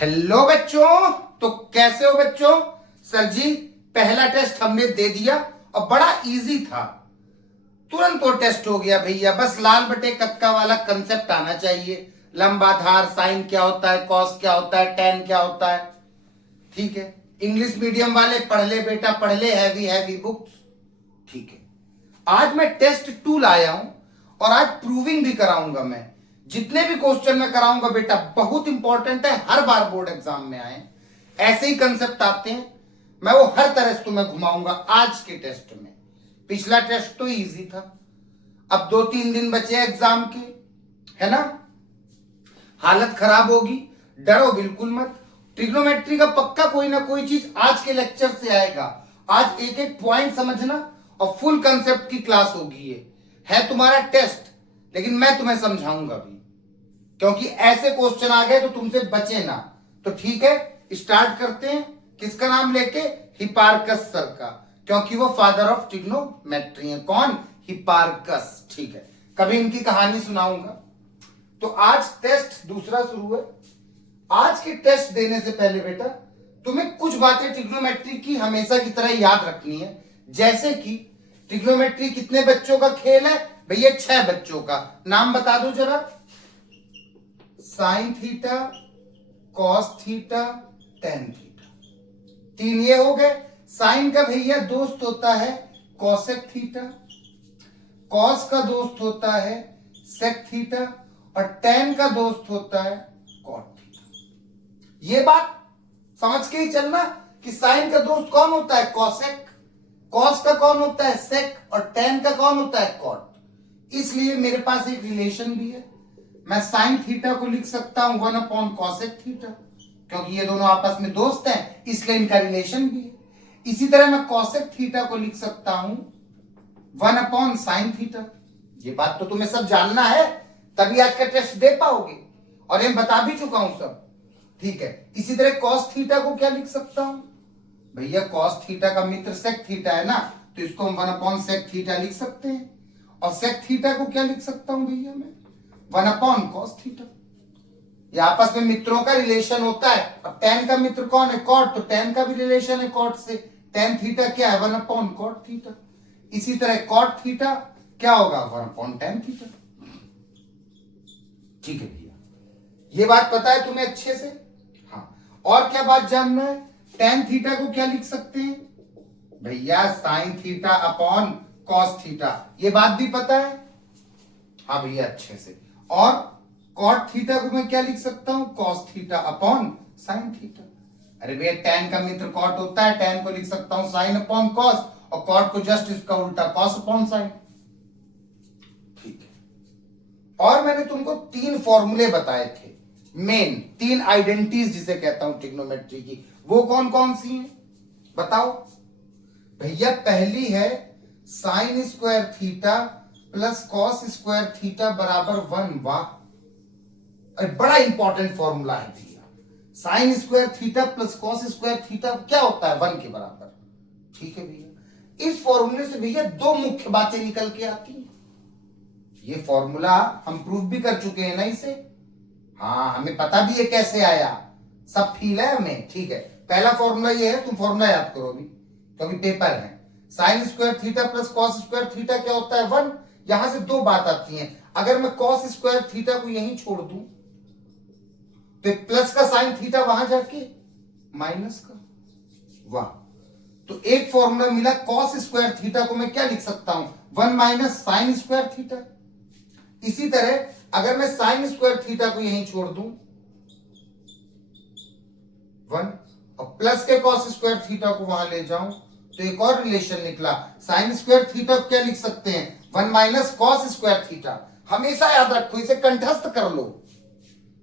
Hello बच्चों। तो कैसे हो बच्चों? सर जी पहला टेस्ट हमने दे दिया और बड़ा इजी था, तुरंत वो टेस्ट हो गया भैया। बस लाल बटे कक्का वाला कंसेप्ट आना चाहिए। लंबा धार, साइन क्या होता है, कॉस क्या होता है, टेन क्या होता है। ठीक है, इंग्लिश मीडियम वाले पढ़ ले बेटा, पढ़ ले हैवी हैवी बुक्स। ठीक है, आज मैं टेस्ट 2 लाया हूं और आज प्रूविंग भी कराऊंगा। मैं जितने भी क्वेश्चन में कराऊंगा बेटा बहुत इंपॉर्टेंट है, हर बार बोर्ड एग्जाम में आए ऐसे ही कंसेप्ट आते हैं। मैं वो हर तरह से तुम्हें घुमाऊंगा आज के टेस्ट में। पिछला टेस्ट तो इजी था, अब 2-3 दिन बचे एग्जाम के, है ना। हालत खराब होगी, डरो बिल्कुल मत। ट्रिग्नोमेट्री का पक्का कोई ना कोई चीज आज के लेक्चर से आएगा। आज एक एक पॉइंट समझना और फुल कंसेप्ट की क्लास होगी। ये है तुम्हारा टेस्ट, लेकिन मैं तुम्हें समझाऊंगा भी, क्योंकि ऐसे क्वेश्चन आ गए तो तुमसे बचे ना। तो ठीक है, स्टार्ट करते हैं। किसका नाम लेके? हिपार्कस सर का, क्योंकि वो फादर ऑफ ट्रिग्नोमेट्री है। कौन? हिपार्कस। ठीक है, कभी इनकी कहानी सुनाऊंगा। तो आज टेस्ट दूसरा शुरू है। आज के टेस्ट देने से पहले बेटा तुम्हें कुछ बातें ट्रिग्नोमेट्री की हमेशा की तरह याद रखनी है। जैसे कि ट्रिग्नोमेट्री कितने बच्चों का खेल है भैया? 6 बच्चों का। नाम बता दो जरा। Sign theta, cos theta, tan theta. 3 ये हो गए। साइन का भैया दोस्त होता है कॉसेक थीटा, कॉस का दोस्त होता है सेक थीटा और टेन का दोस्त होता है कॉट थीटा। ये बात समझ के ही चलना कि साइन का दोस्त कौन होता है? कॉसेक। कॉस का कौन होता है? सेक। और टेन का कौन होता है? कॉट। इसलिए मेरे पास एक रिलेशन भी है। मैं साइन थीटा को लिख सकता हूं 1/कॉसेक थीटा, क्योंकि ये दोनों आपस में दोस्त हैं, इसलिए इनका रिलेशन भी है। इसी तरह मैं कॉसेक थीटा को लिख सकता हूं 1/साइन थीटा। ये बात तो तुम्हें सब जानना है, तभी आज का टेस्ट दे पाओगे, और मैं बता भी चुका हूं सब। ठीक है, इसी तरह कॉस थीटा को क्या लिख सकता हूं भैया? कॉस थीटा का मित्र सेक थीटा है ना, तो इसको हम 1/सेक थीटा लिख सकते हैं। और सेक थीटा को क्या लिख सकता हूं भैया मैं? 1/कॉस थीटा। ये आपस में मित्रों का रिलेशन होता है। अब टेन का मित्र कौन है? कॉट, तो टेन का भी रिलेशन है कॉट से। टेन थीटा क्या है? 1/कॉट थीटा। इसी तरह कॉट थीटा क्या होगा? 1/टेन थीटा। ठीक है भैया, ये बात पता है तुम्हें अच्छे से? हाँ, और क्या बात जानना है? टेन थीटा को क्या लिख सकते हैं भैया? Sign theta upon cos theta. ये बात भी पता है? हाँ भैया अच्छे से। और कॉट थीटा को मैं क्या लिख सकता हूं? Cos theta upon sine theta. अरे भैया टेन का मित्र कॉट होता है, टेन को लिख सकता हूं साइन अपॉन कॉस, और कॉट को जस्ट इसका उल्टा कॉस अपॉन साइन। ठीक है, और मैंने तुमको 3 फॉर्मूले बताए थे, मेन 3 आइडेंटिटीज जिसे कहता हूं ट्रिग्नोमेट्री की। वो कौन कौन सी हैं बताओ भैया? पहली है sign square theta plus cos square theta बराबर 1। वाह, बड़ा इंपॉर्टेंट फॉर्मूला है भैया। Sign square theta plus cos square theta क्या होता है? 1 के बराबर। ठीक है भैया, इस फॉर्मूले से भैया 2 मुख्य बातें निकल के आती हैं। ये फॉर्मूला हम प्रूव भी कर चुके हैं ना इसे। हाँ, हमें पता भी है कैसे आया, सब फील है हमें। ठीक है, पहला फॉर्मूला ये है, तुम फॉर्मूला याद करो अभी क्योंकि पेपर है। Sign square theta plus cos square theta क्या होता है? 1। यहां से 2 बात आती हैं। अगर मैं कॉस स्क्वायर थीटा को यहीं छोड़ दूं तो प्लस का साइन थीटा वहां जाके माइनस का। वाह, तो एक फॉर्मूला मिला। कॉस स्क्वायर थीटा को मैं क्या लिख सकता हूं? 1 - साइन स्क्वायर थीटा। इसी तरह अगर मैं साइन स्क्वायर थीटा को यहीं छोड़ दूं 1, और प्लस के कॉस स्क्वायर थीटा को वहां ले जाऊं तो एक और रिलेशन निकला। साइन स्क्वायर थीटा को क्या लिख सकते हैं? 1 - कॉस स्क्वायर थीटा। हमेशा याद रखो, इसे कंठस्थ कर लो।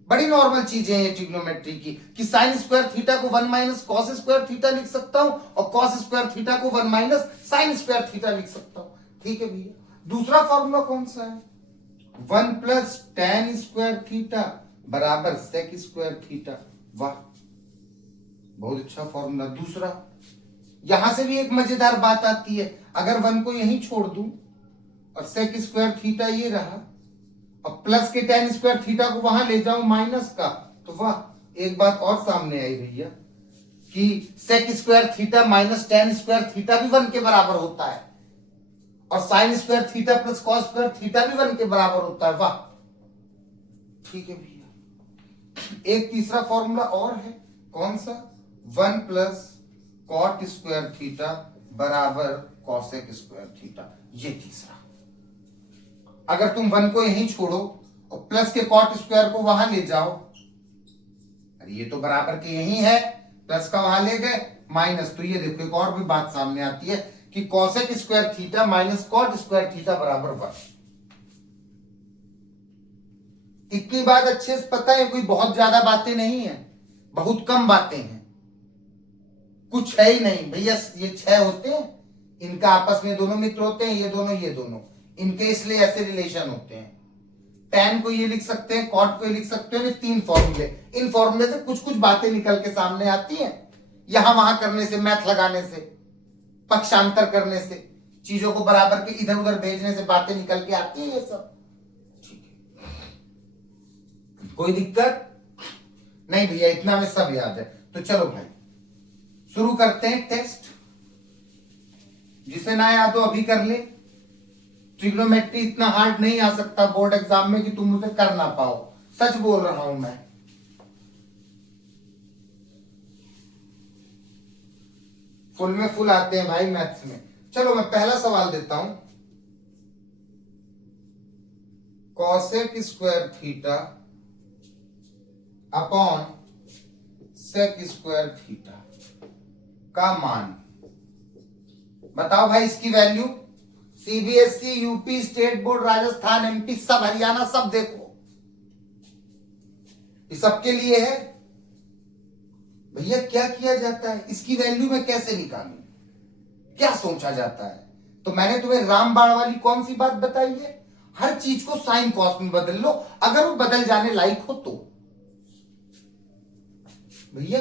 बड़ी नॉर्मल चीजें हैं ये ट्रिग्नोमेट्री की, कि साइन स्क्वायर थीटा को 1 - कॉस स्क्वायर थीटा लिख सकता हूं और कॉस स्क्वायर थीटा को 1 - साइन स्क्वायर थीटा लिख सकता हूं। ठीक है भैया, दूसरा फॉर्मूला कौन सा है? 1 + tan स्क्वायर थीटा बराबर सेक स्क्वायर थीटा। वाह, बहुत अच्छा फॉर्मूला। दूसरा, यहां से भी एक मजेदार बात आती है। अगर 1 को यहीं छोड़ दूं और सेक स्क्वायर थीटा ये रहा और प्लस के tan स्क्वायर थीटा को वहां ले जाऊं माइनस का, तो वाह, एक बात और सामने आई भैया कि sec square theta minus tan square theta भी 1 के बराबर होता है और sin square theta plus cos square theta भी 1 के बराबर होता है। वाह, ठीक है भैया। एक तीसरा फॉर्मूला और है, कौन सा? 1 प्लस कॉट स्क्वायर थीटा बराबर कॉसेक स्क्वायर थीटा। ये तीसरा, अगर तुम 1 को यहीं छोड़ो और प्लस के कॉट स्क्वायर को वहां ले जाओ, अरे ये तो बराबर के यहीं है, प्लस का वहां ले गए माइनस, तो ये देखो एक और भी बात सामने आती है कि cosec square theta minus cot square theta बराबर 1। इतनी बात अच्छे से पता है, कोई बहुत ज्यादा बातें नहीं है, बहुत कम बातें हैं, कुछ है ही नहीं भैया। ये 6 होते हैं, इनका आपस में दोनों मित्र होते हैं, ये दोनों इनके इसलिए ऐसे रिलेशन होते हैं। tan को ये लिख सकते हैं, cot को ये लिख सकते हैं, 3 फॉर्मूले, इन फॉर्मूले से कुछ कुछ बातें निकल के सामने आती हैं, यहां वहां करने से, मैथ लगाने से, पक्षांतर करने से, चीजों को बराबर के इधर उधर भेजने से बातें निकल के आती है, ये सब ठीक है। कोई दिक्कत नहीं भैया, इतना में सब याद है। तो चलो भाई शुरू करते हैं टेस्ट। जिसे ना याद हो अभी कर ले। ट्रिग्नोमेट्री इतना हार्ड नहीं आ सकता बोर्ड एग्जाम में कि तुम उसे कर ना पाओ, सच बोल रहा हूं मैं। फुल में फुल आते हैं भाई मैथ्स में। चलो मैं पहला सवाल देता हूं। Cosec square theta upon sec square theta का मान बताओ भाई। इसकी value CBSE, UP, state board, Rajasthan, MP, सब हरियाणा, सब देखो, ये सबके लिए है भैया। क्या किया जाता है, इसकी वैल्यू मैं कैसे निकालूं, क्या सोचा जाता है? तो मैंने तुम्हें रामबाण वाली कौन सी बात बताई है, हर चीज को साइन कॉस में बदल लो, अगर वो बदल जाने लायक हो तो। भैया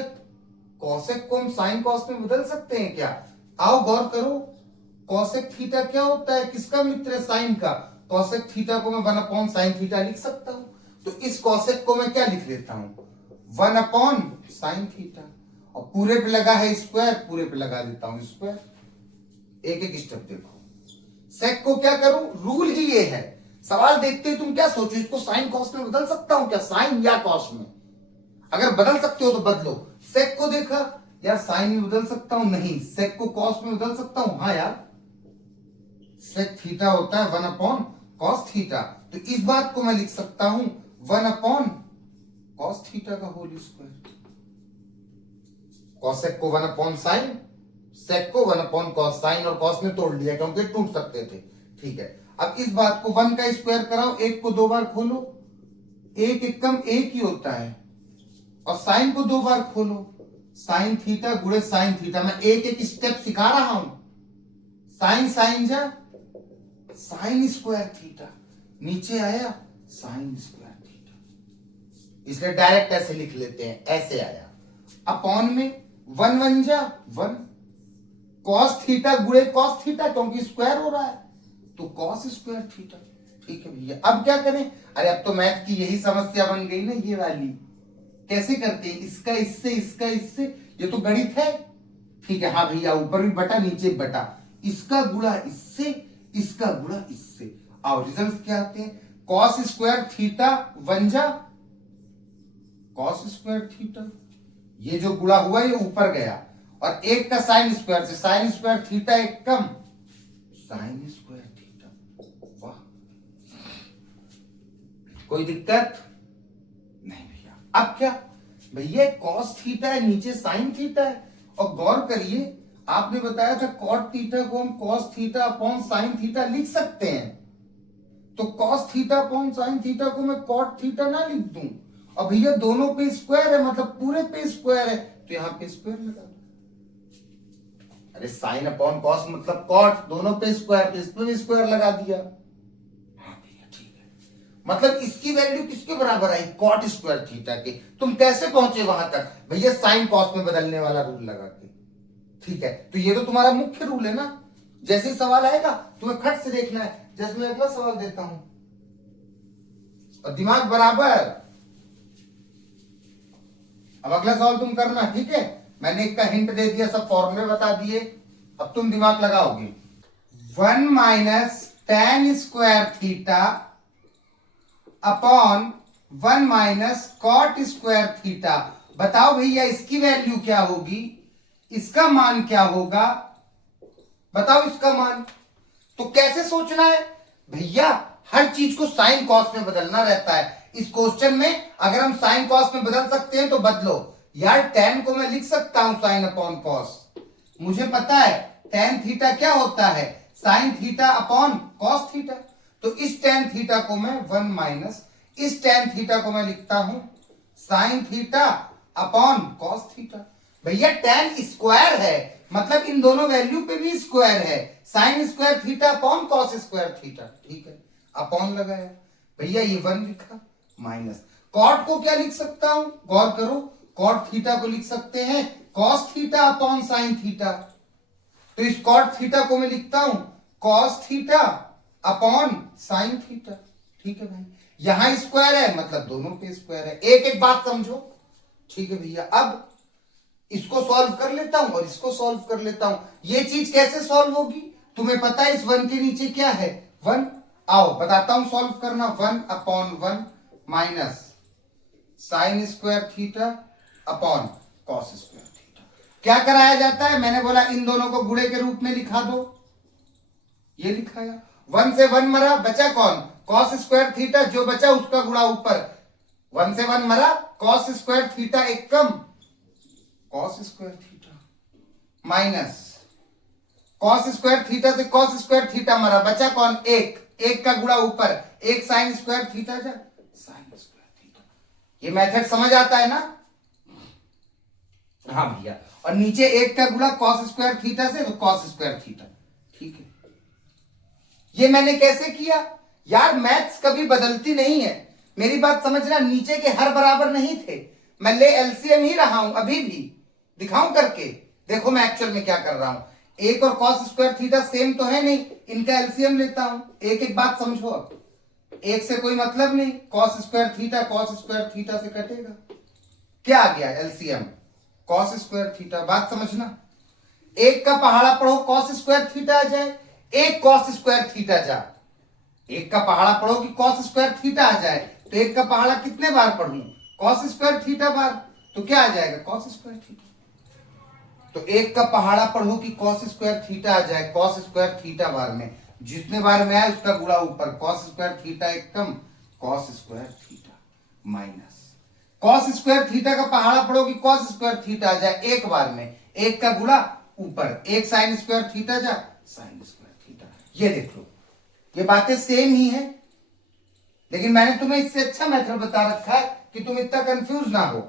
कॉसेक को हम साइन कॉस में बदल सकते हैं क्या? आओ गौर करो। कॉसेक थीटा क्या होता है, किसका मित्र है? साइन का। कॉसेक थीटा को मैं 1 अपॉन साइन थीटा लिख सकता हूं, तो इस कॉसेक को मैं क्या लिख लेता हूं, 1 अपॉन साइन थीटा, और पूरे पे लगा है स्क्वायर, पूरे पे लगा देता हूं स्क्वायर। एक एक स्टेप देखो। सेक को क्या करूं, रूल ही ये है। सवाल देखते ही तुम क्या सोचो, इसको साइन कॉस में बदल सकता हूं क्या, साइन या कॉस में? अगर बदल सकते हो तो बदलो। सेक को देखा यार, साइन में बदल सकता हूं, नहीं। सेक को कॉस में बदल सकता हूं, हाँ यार। सेक थीटा होता है 1 अपॉन कॉस थीटा, तो इस बात को मैं लिख सकता हूं 1 अपॉन कॉस थीटा का होल स्क्वायर। कॉसेक को 1 अपॉन साइन, सेक को 1 अपॉन कॉस। साइन और कॉस में तोड़ लिया क्योंकि टूट सकते थे, ठीक है। अब इस बात को 1 का स्क्वायर कराओ, 1 को 2 बार खोलो, 1 एकम 1 ही होता है, और साइन को 2 बार खोलो, साइन थीटा गुणे साइन थीटा। मैं एक एक स्टेप सिखा रहा हूं। साइन साइन जा साइन स्क्वायर थीटा, नीचे आया साइन स्क्वायर थीटा, इसलिए डायरेक्ट ऐसे लिख लेते हैं, ऐसे आया। अपॉन में 1 1 जा 1, कॉस थीटा गुणे कॉस थीटा, क्योंकि स्क्वायर हो रहा है तो कॉस स्क्वायर थीटा। ठीक है भैया, अब क्या करें? अरे अब तो मैथ की यही समस्या बन गई ना, ये वाली। कैसे करते हैं, इसका इससे, इसका इससे, ये तो गणित है। ठीक है, हाँ भैया, ऊपर भी बटा नीचे भी बटा, इसका गुणा इससे, इसका गुणा इससे। और रिजल्ट क्या आते हैं? कॉस स्क्वायर थीटा 1 जा कॉस स्क्वायर थीटा, ये जो गुणा हुआ ये ऊपर गया, और 1 का साइन स्क्वायर से, साइन स्क्वायर थीटा 1 कम साइन स्क्वायर थीटा। वाह, कोई दिक्कत नहीं भैया। अब क्या भैया, कॉस थीटा है, नीचे साइन थीटा है, और गौर करिए आपने बताया था कॉट थीटा को हम cos theta upon sine theta लिख सकते हैं, तो cos theta upon sine theta को मैं कॉट थीटा ना लिख दूं, और भैया दोनों पे स्क्वायर है, मतलब पूरे पे स्क्वायर है, तो यहां पे स्क्वायर लगा दो। अरे साइन अपॉन कॉस मतलब कॉट, दोनों पे स्क्वायर, तो इसमें भी स्क्वायर लगा दिया। हाँ भैया ठीक है, मतलब इसकी वैल्यू किसके बराबर आई, कॉट स्क्वायर थीटा के। तुम कैसे पहुंचे वहां तक? भैया साइन कॉस में बदलने वाला रूल लगा के। ठीक है, तो ये तो तुम्हारा मुख्य रूल है ना। जैसे ही सवाल आएगा तुम्हें खट से देखना है। जैसे मैं अगला सवाल देता हूं, और दिमाग बराबर। अब अगला सवाल तुम करना, ठीक है। मैंने एक का हिंट दे दिया, सब फॉर्मूले बता दिए, अब तुम दिमाग लगाओगे। 1 minus tan square theta upon 1 minus cot square theta. बताओ भैया इसकी वैल्यू क्या होगी, इसका मान क्या होगा, बताओ इसका मान। तो कैसे सोचना है भैया, हर चीज को साइन कॉस में बदलना रहता है। इस क्वेश्चन में अगर हम साइन कॉस में बदल सकते हैं तो बदलो। यार tan को मैं लिख सकता हूं साइन अपॉन कॉस, मुझे पता है tan थीटा क्या होता है, sin theta upon cos theta. तो इस tan थीटा को मैं 1 माइनस इस tan थीटा को मैं लिखता हूं sine theta upon cos theta. भैया tan स्क्वायर है, मतलब इन दोनों वैल्यू पे भी स्क्वायर है, sign square theta upon cos square theta, ठीक है। अपॉन लगाया भैया, ये 1 लिखा, माइनस कॉट को क्या लिख सकता हूं, गौर करो, कॉट थीटा को लिख सकते हैं cos theta upon sine theta. तो इस कॉट थीटा को मैं लिखता हूं cos theta upon sine theta, ठीक है भाई। यहां स्क्वायर है मतलब दोनों पे स्क्वायर है, एक एक बात समझो, ठीक है भैया। अब इसको सॉल्व कर लेता हूं और इसको सॉल्व कर लेता हूं। ये चीज कैसे सॉल्व होगी, तुम्हें पता है इस 1 के नीचे क्या है 1, आओ बताता हूं सॉल्व करना। 1 upon 1 minus sine square theta upon cos square theta. क्या कराया जाता है, मैंने बोला इन दोनों को गुणे के रूप में लिखा दो, ये लिखाया। 1 से 1 मरा, बचा कौन, कॉस स्क्वायर थीटा, जो बचा उसका गुणा ऊपर। 1 से 1 मरा, कॉस स्क्वायर थीटा एक कम, cos square theta minus cos square theta से कॉस स्क्वायर थीटा मरा, बचा कौन, एक का गुणा ऊपर, एक साइन स्क्वायर थीटा जा साइन स्क्वायर थीटा। ये मेथड समझ आता है ना, हाँ भैया। और नीचे एक का गुणा कॉस स्क्वायर थीटा से, तो कॉस स्क्वायर थीटा, ठीक है। ये मैंने कैसे किया यार, मैथ्स कभी बदलती नहीं है, मेरी बात समझना। नीचे के हर बराबर नहीं थे, मैं ले एलसीएम ही रहा हूं, अभी भी दिखाऊं करके, देखो मैं एक्चुअल में क्या कर रहा हूं। एक और कॉस स्क्वायर थीटा सेम तो है नहीं, इनका एलसीएम लेता हूं। एक एक बात समझो, अब एक से कोई मतलब नहीं, कॉस स्क्वायर थीटा से कटेगा, क्या आ गया एलसीएम, कॉस स्क्वायर थीटा। बात समझना, एक का पहाड़ा पढ़ो कॉस स्क्वायर थीटा आ जाए, एक कॉस स्क्वायर थीटा जा, एक का पहाड़ा पढ़ो कि कॉस स्क्वायर थीटा आ जाए, तो एक का पहाड़ा कितने बार पढ़ूं, कॉस स्क्वायर थीटा बार, तो क्या आ जाएगा कॉस स्क्वायर थीटा। तो एक का पहाड़ा पढ़ो कि कॉस स्क्वायर थीटा आ जाए, कॉस स्क्वायर थीटा बार में जितने बार में आए उसका गुणा ऊपर, कॉस स्क्वायर थीटा एक कम, cos square theta minus cos square theta का पहाड़ा पढ़ो कि कॉस स्क्वायर थीटा आ जाए एक बार में, एक का गुणा ऊपर, एक साइन स्क्वायर थीटा जा साइन स्क्वायर थीटा। ये देख लो, ये बातें सेम ही है, लेकिन मैंने तुम्हें इससे अच्छा मेथड बता रखा है कि तुम इतना कंफ्यूज ना हो,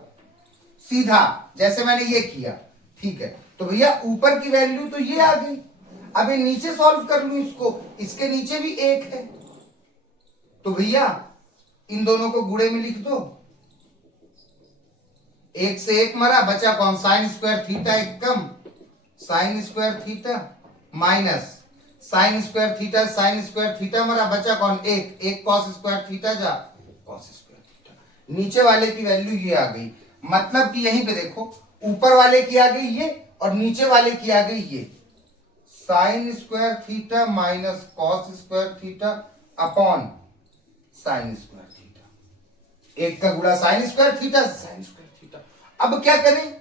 सीधा जैसे मैंने ये किया, ठीक है। तो भैया ऊपर की वैल्यू तो ये आ गई, अब ये नीचे सॉल्व कर लूं इसको, इसके नीचे भी एक है, तो भैया इन दोनों को गुणे में लिख दो, एक से एक मरा, बचा कौन, साइन स्क्वायर थीटा एक कम, sine square theta minus sine square theta मरा, बचा कौन, एक कॉस स्क्वायर थीटा जा कॉस स्क्वायर थीटा। नीचे वाले की वैल्यू ये आ गई, मतलब कि यहीं पे देखो, ऊपर वाले की आ गई ये और नीचे वाले की आ गई ये, sign square theta minus cos square theta upon sine square theta, एक का गुणा sign square theta sine square theta. अब क्या करें,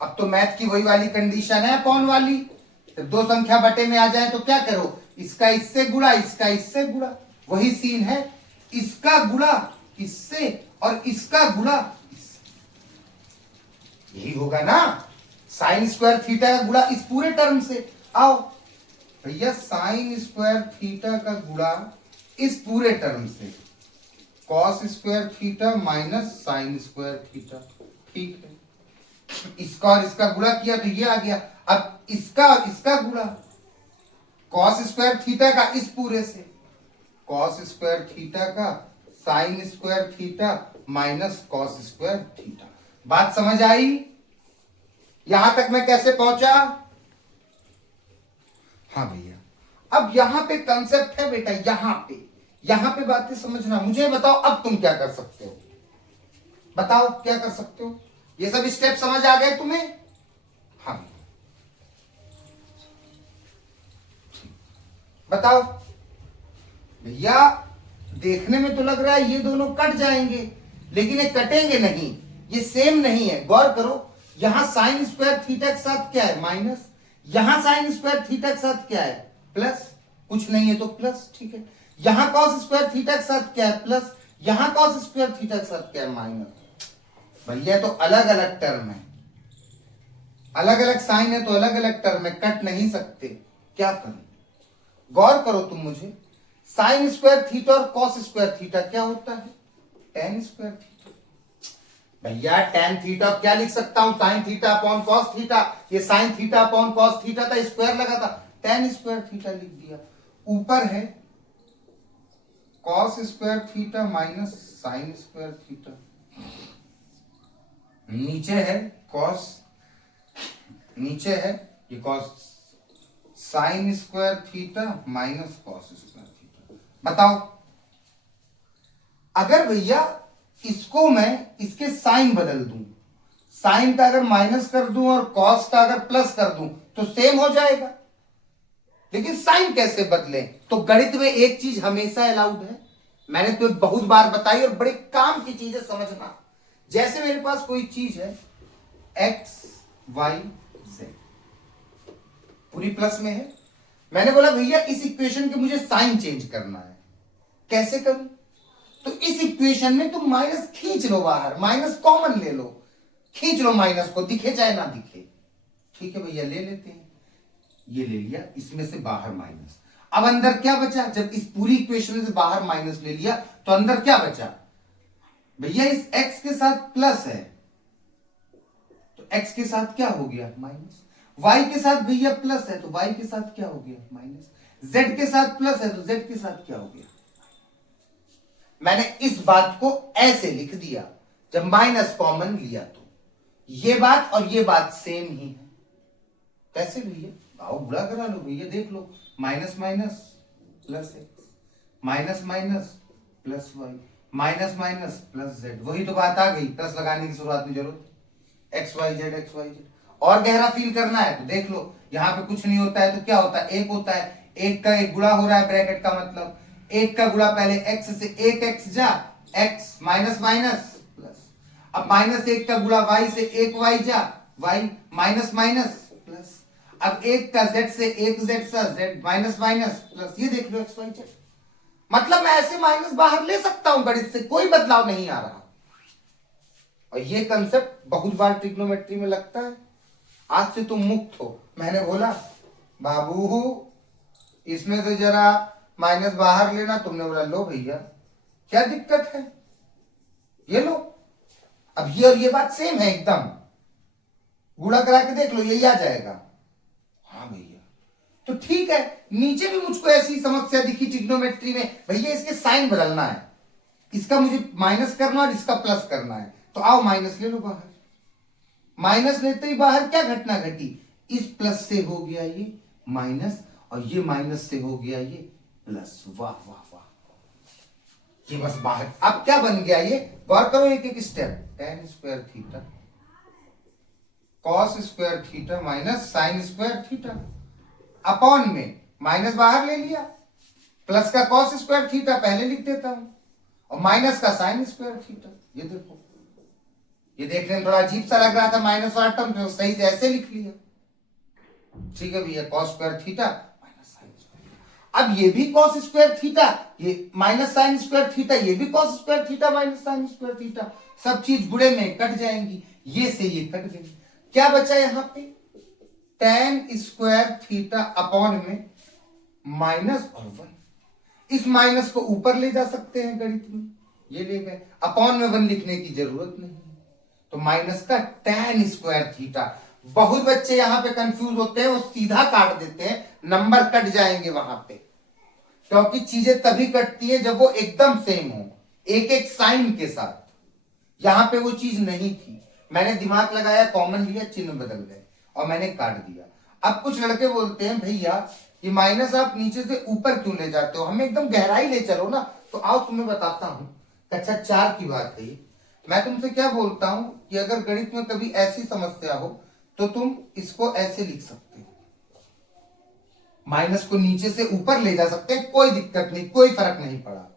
अब तो मैथ की वही वाली कंडीशन है अपॉन वाली, तो दो संख्या बटे में आ जाए तो क्या करो, इसका इससे गुणा, इसका इससे गुणा, वही सीन है, इसका गुणा इससे और इसका गुणा इससे, यही होगा ना, साइन स्क्वायर थीटा का गुणा इस पूरे टर्म से। आओ भैया, साइन स्क्वायर थीटा का गुणा इस पूरे टर्म से, cos square theta minus sine square theta, ठीक है। इसका और इसका गुणा किया तो ये आ गया, अब इसका और इसका गुणा, कॉस स्क्वायर थीटा का इस पूरे से, कॉस स्क्वायर थीटा का sign square theta minus cos square theta. बात समझ आई, यहां तक मैं कैसे पहुंचा, हाँ भैया। अब यहां पे कंसेप्ट है बेटा, यहां पे बातें समझना, मुझे बताओ अब तुम क्या कर सकते हो। बताओ क्या कर सकते हो? ये सब स्टेप समझ आ गए तुम्हें? हाँ, बताओ भैया। देखने में तो लग रहा है ये दोनों कट जाएंगे, लेकिन ये कटेंगे नहीं, ये सेम नहीं है। गौर करो, यहां साइन स्क्वायर थीटा के साथ क्या है? माइनस। यहां साइन स्क्वायर थीटा के साथ क्या है? प्लस। कुछ नहीं है तो प्लस, ठीक है। यहां कॉस स्क्वायर थीटा के साथ क्या है? प्लस। यहां कॉस स्क्वायर थीटा के साथ क्या है? माइनस। भैया तो अलग अलग टर्म है, अलग अलग साइन है तो अलग अलग टर्म है, कट नहीं सकते। क्या करूं? गौर करो तुम मुझे, साइन स्क्वायर थीटा और कॉस स्क्वायर थीटा क्या होता है? Tan square theta. भैया टेन थीटा क्या लिख सकता हूं? Sine theta upon cos theta. ये sine theta upon cos theta था, स्क्वायर लगा था, टेन स्क्वायर थीटा लिख दिया। ऊपर है cos square theta minus sine square theta, नीचे है कॉस, नीचे है ये cos sine square theta minus cos square theta. बताओ, अगर भैया इसको मैं इसके साइन बदल दूं, साइन का अगर माइनस कर दूं और कॉस का अगर प्लस कर दूं तो सेम हो जाएगा, लेकिन साइन कैसे बदले? तो गणित में एक चीज हमेशा अलाउड है, मैंने तो बहुत बार बताई और बड़े काम की चीज है समझना। जैसे मेरे पास कोई चीज है एक्स वाई जेड, पूरी प्लस में है, मैंने बोला भैया इस इक्वेशन के मुझे साइन चेंज करना है, कैसे करूं? तो इस इक्वेशन में तुम माइनस खींच लो बाहर, माइनस कॉमन ले लो, खींच लो माइनस को, दिखे चाहे ना दिखे। ठीक है भैया, ले लेते हैं, ये ले लिया, इसमें से बाहर माइनस। अब अंदर क्या बचा? जब इस पूरी इक्वेशन से बाहर माइनस ले लिया तो अंदर क्या बचा? भैया इस x के साथ प्लस है तो x के साथ क्या हो गया? माइनस। y के साथ भैया प्लस है तो y के साथ क्या हो गया? माइनस। z के साथ प्लस है तो z के साथ क्या हो गया? मैंने इस बात को ऐसे लिख दिया, जब माइनस कॉमन लिया तो ये बात और ये बात सेम ही है। कैसे भैया? आओ बुरा करा लो भैया, देख लो, minus minus plus x, minus minus plus y, minus minus plus z. वही तो बात आ गई, प्लस लगाने की शुरुआत में जरूरत, x y z x y z. और गहरा फील करना है तो देख लो, यहां पे कुछ नहीं होता है तो क्या होता है? एक होता है, एक का एक गुणा हो रहा है, ब्रैकेट का मतलब एक का गुणा पहले एक्स से, एक एक्स जा एक्स माइनस माइनस प्लस, अब माइनस एक का गुणा वाई से, एक वाई जा वाई माइनस माइनस प्लस, अब एक का जेड से, एक जेड सा जेड माइनस माइनस प्लस। ये देख लो एक्स वाई जेड, मतलब मैं ऐसे माइनस बाहर ले सकता हूं, गणित से कोई बदलाव नहीं आ रहा। और ये कंसेप्ट बहुत बार ट्रिग्नोमेट्री में लगता है। आज से तुम मुक्त हो। मैंने बोला बाबू इसमें से जरा माइनस बाहर लेना, तुमने बोला लो भैया क्या दिक्कत है, ये लो। अब ये और ये बात सेम है एकदम, गुणा करा के देख लो, यही आ जाएगा। हाँ भैया तो ठीक है, नीचे भी मुझको ऐसी समस्या दिखी ट्रिग्नोमेट्री में, भैया इसके साइन बदलना है, इसका मुझे माइनस करना और इसका प्लस करना है, तो आओ माइनस ले लो बाहर। माइनस लेते ही बाहर क्या घटना घटी? इस प्लस से हो गया ये माइनस और ये माइनस से हो गया ये प्लस। वाह वाह वाह, ये बस बाहर। अब क्या बन गया ये? गौर करो एक एक step, ten square theta cos square theta minus sine square theta, upon में माइनस बाहर ले लिया, प्लस का कॉस स्क्वायर थीटा पहले लिख देता हूं और माइनस का साइन स्क्वायर थीटा। ये देखो, ये देखने में थोड़ा अजीब सा लग रहा था माइनस वाला टर्म, तो सही से ऐसे लिख लिया। ठीक है भैया, cos square theta minus sine square. अब ये भी कॉस स्क्वायर थीटा, ये माइनस साइन स्क्वायर थीटा, ये भी cos square theta minus sine square theta, सब चीज गुणे में कट जाएंगी, ये से ये कट गई। क्या बचा यहां पे? टेन स्क्वायर थीटा अपॉन में माइनस और वन। इस माइनस को ऊपर ले जा सकते हैं गणित में, ये ले गए, अपॉन में वन लिखने की जरूरत नहीं, तो माइनस का टेन स्क्वायर थीटा। बहुत बच्चे यहां पे कंफ्यूज होते हैं, वो सीधा काट देते हैं, नंबर कट जाएंगे वहां पे, क्योंकि चीजें तभी कटती है जब वो एकदम सेम हो, एक एक साइन के साथ। यहां पे वो चीज नहीं थी, मैंने दिमाग लगाया, कॉमन लिया, चिन्ह बदल गए और मैंने काट दिया। अब कुछ लड़के बोलते हैं भैया ये माइनस आप नीचे से ऊपर क्यों ले जाते हो, हमें एकदम गहराई ले चलो ना। तो आओ तुम्हें बताता हूं, कक्षा 4 की बात है। मैं तुमसे क्या बोलता हूं कि अगर गणित में कभी ऐसी समस्या हो तो तुम इसको ऐसे लिख सकते हो, माइनस को नीचे से ऊपर ले जा सकते हैं, कोई दिक्कत नहीं, कोई फर्क नहीं पड़ा।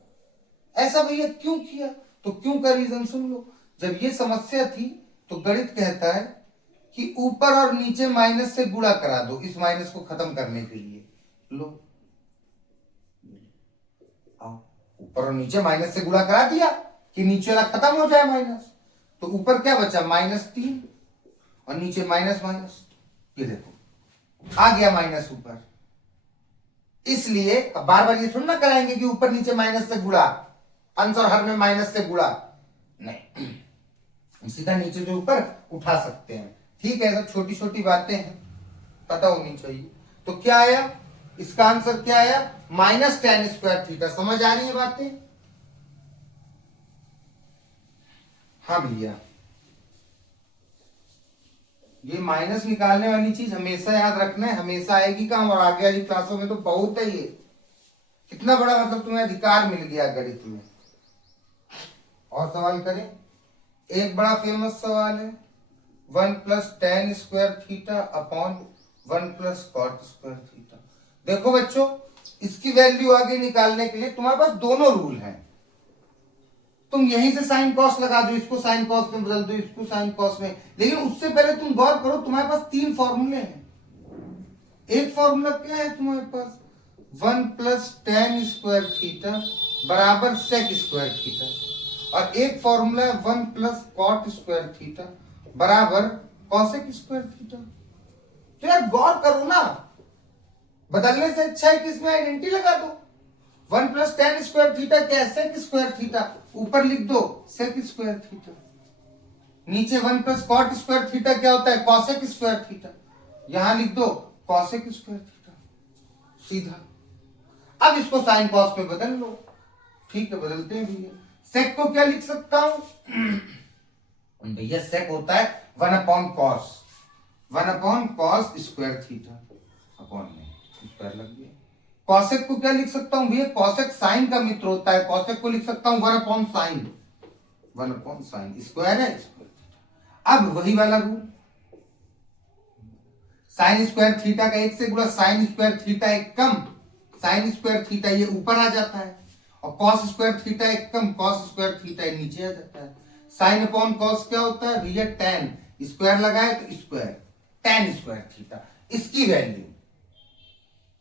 ऐसा भैया क्यों किया? तो क्यों का रीजन सुन लो। जब ये समस्या थी तो गणित कहता है कि ऊपर और नीचे माइनस से गुणा करा दो इस माइनस को खत्म करने के लिए। लो, ऊपर और नीचे माइनस से गुणा करा दिया कि नीचे वाला खत्म हो जाए माइनस। तो ऊपर क्या बचा? -3 और नीचे माइनस माइनस, ये देखो आ गया माइनस ऊपर। इसलिए अब बार बार ये थोड़ा ना कराएंगे कि ऊपर नीचे माइनस से गुणा, अंश और हर में माइनस से गुणा, नहीं, सीधा नीचे से ऊपर उठा सकते हैं। ठीक है, सब छोटी छोटी बातें हैं, पता होनी चाहिए। तो क्या आया इसका आंसर? क्या आया? -tan² theta. समझ आ रही है बातें? हाँ भैया, ये माइनस निकालने वाली चीज हमेशा याद रखना है, हमेशा आएगी काम, और आगे वाली क्लासों में तो बहुत है ये। कितना बड़ा मतलब तुम्हें अधिकार मिल गया गणित में। और सवाल करें? एक बड़ा फेमस सवाल है, 1 + tan² theta upon 1 + cot² theta. देखो बच्चों, इसकी वैल्यू आगे निकालने के लिए तुम्हारे पास दोनों रूल हैं। तुम यहीं से साइन कॉस लगा दो, इसको साइन कॉस में बदल दो, इसको साइन कॉस में, लेकिन उससे पहले तुम गौर करो, तुम्हारे पास 3 फॉर्मूले हैं। एक फॉर्मूला क्या है तुम्हारे पास? 1 + tan² थीटा बराबर sec² थीटा, और एक फॉर्मूला है 1 + cot² थीटा बराबर cosec² थीटा। तो यार गौर करो ना, बदलने से अच्छा है कि इसमें आइडेंटिटी लगा दो। 1 + tan² थीटा क्या है? sec² theta. ऊपर लिख दो sec² थीटा, नीचे 1 + cot² थीटा क्या होता है? cosec² theta. यहां लिख दो cosec² थीटा, सीधा। अब इसको साइन कॉस में बदल लो। ठीक है, बदलते हैं भैया। सेक को क्या लिख सकता हूं भैया? सेक होता है 1/cos, 1/cos² थीटा अपॉन में स्क्वायर लग गया। कॉसेक को क्या लिख सकता हूं भैया? कॉसेक साइन का मित्र होता है, कॉसेक को लिख सकता हूं 1/sin, 1/sin, स्क्वायर है स्क्वायर थीटा। अब वही वाला रूल, sin² थीटा का 1 से गुणा sin² थीटा 1 कम sin² थीटा ये ऊपर आ जाता है, और cos² थीटा 1 कम cos² थीटा नीचे आ जाता है। sin अपॉन cos क्या होता है भैया? tan, स्क्वायर लगाए तो स्क्वायर, tan² थीटा। इसकी वैल्यू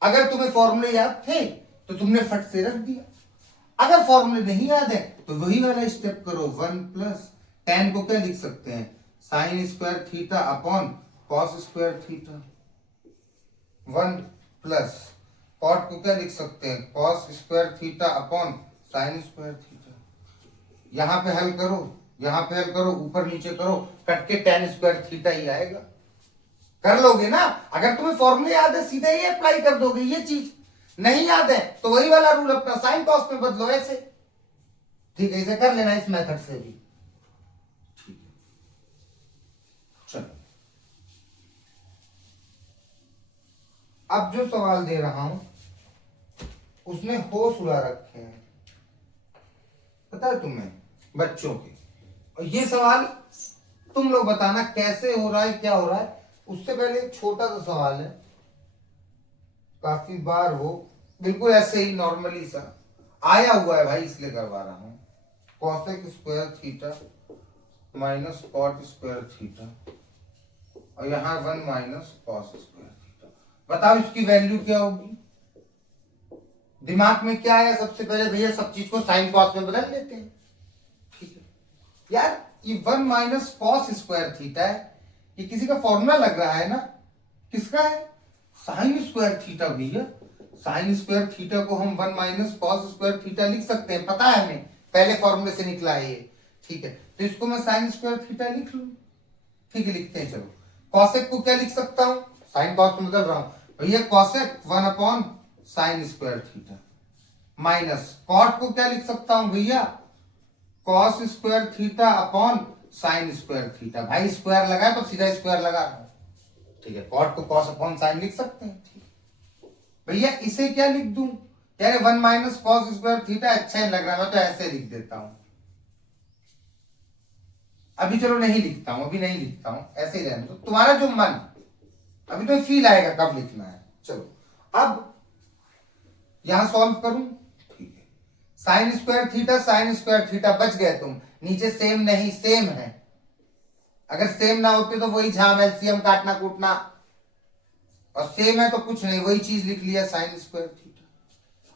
अगर तुम्हें फॉर्मूले याद थे तो तुमने फट से रख दिया, अगर फॉर्मूले नहीं याद है तो वही वाला स्टेप करो। 1 + tan को क्या लिख सकते हैं? sin² theta upon cos² theta. 1 + cot को क्या लिख सकते हैं? cos² theta upon sin² theta. यहां पे हल करो, यहां पे हल करो, ऊपर नीचे करो, कट के tan² थीटा ही आएगा। कर लोगे ना? अगर तुम्हें फॉर्मूले याद है सीधे ही अप्लाई कर दोगे। ये चीज नहीं याद है तो वही वाला रूल अपना साइन कॉस में बदलो ऐसे। ठीक है, इसे कर लेना इस मेथड से भी। ठीक है, चलो अब जो सवाल दे रहा हूं उसमें होश उड़ा रखे हैं, पता है तुम्हें, बच्चों के। और ये सवाल तुम लोग बताना कैसे हो रहा है, क्या हो रहा है। उससे पहले एक छोटा सा सवाल है, काफी बार वो बिल्कुल ऐसे ही नॉर्मली सा आया हुआ है भाई, इसलिए करवा रहा हूं। cosec² theta minus cot² theta, और यहां 1 - cos² थीटा। बताओ इसकी वैल्यू क्या होगी? दिमाग में क्या आया सबसे पहले भैया? सब चीज को साइन कॉस में बदल लेते हैं। ठीक है यार, ये 1 - cos² थीटा है, ये किसी का फॉर्मूला लग रहा है ना? किसका है? sin² थीटा भैया। sin² थीटा को हम 1 - cos² थीटा लिख सकते हैं, पता है हमें, पहले फॉर्मूले से निकला है ये। ठीक है, तो इसको मैं sin² थीटा लिख लू। ठीक है, लिखते हैं। चलो, कॉसेक को क्या लिख सकता हूं? साइन कॉस में बदल रहा हूं भैया, cosec 1/sin² theta minus cot को क्या लिख सकता हूं भैया? cos² theta upon sin² theta. भाई स्क्वायर लगाए तो सीधा स्क्वायर लगा रहा हूं। ठीक है, कॉट को cos अपॉन साइन लिख सकते हैं। ठीक भैया, इसे क्या लिख दूं? यार 1 - cos² थीटा अच्छा ही लग रहा है, मैं तो ऐसे लिख देता हूं। अभी चलो नहीं लिखता हूं, अभी नहीं लिखता हूं, ऐसे ही रहने दो, तुम्हारा जो मन, अभी तो फील आएगा कब लिखना है। चलो अब यहां सॉल्व करूं, ठीक है। Sign square theta, sign square theta, बच गए तुम। नीचे सेम नहीं, सेम है। अगर सेम ना होते तो वही झाम, एलसीएम काटना कूटना, और सेम है तो कुछ नहीं, वही चीज लिख लिया साइन स्क्वायर थीटा,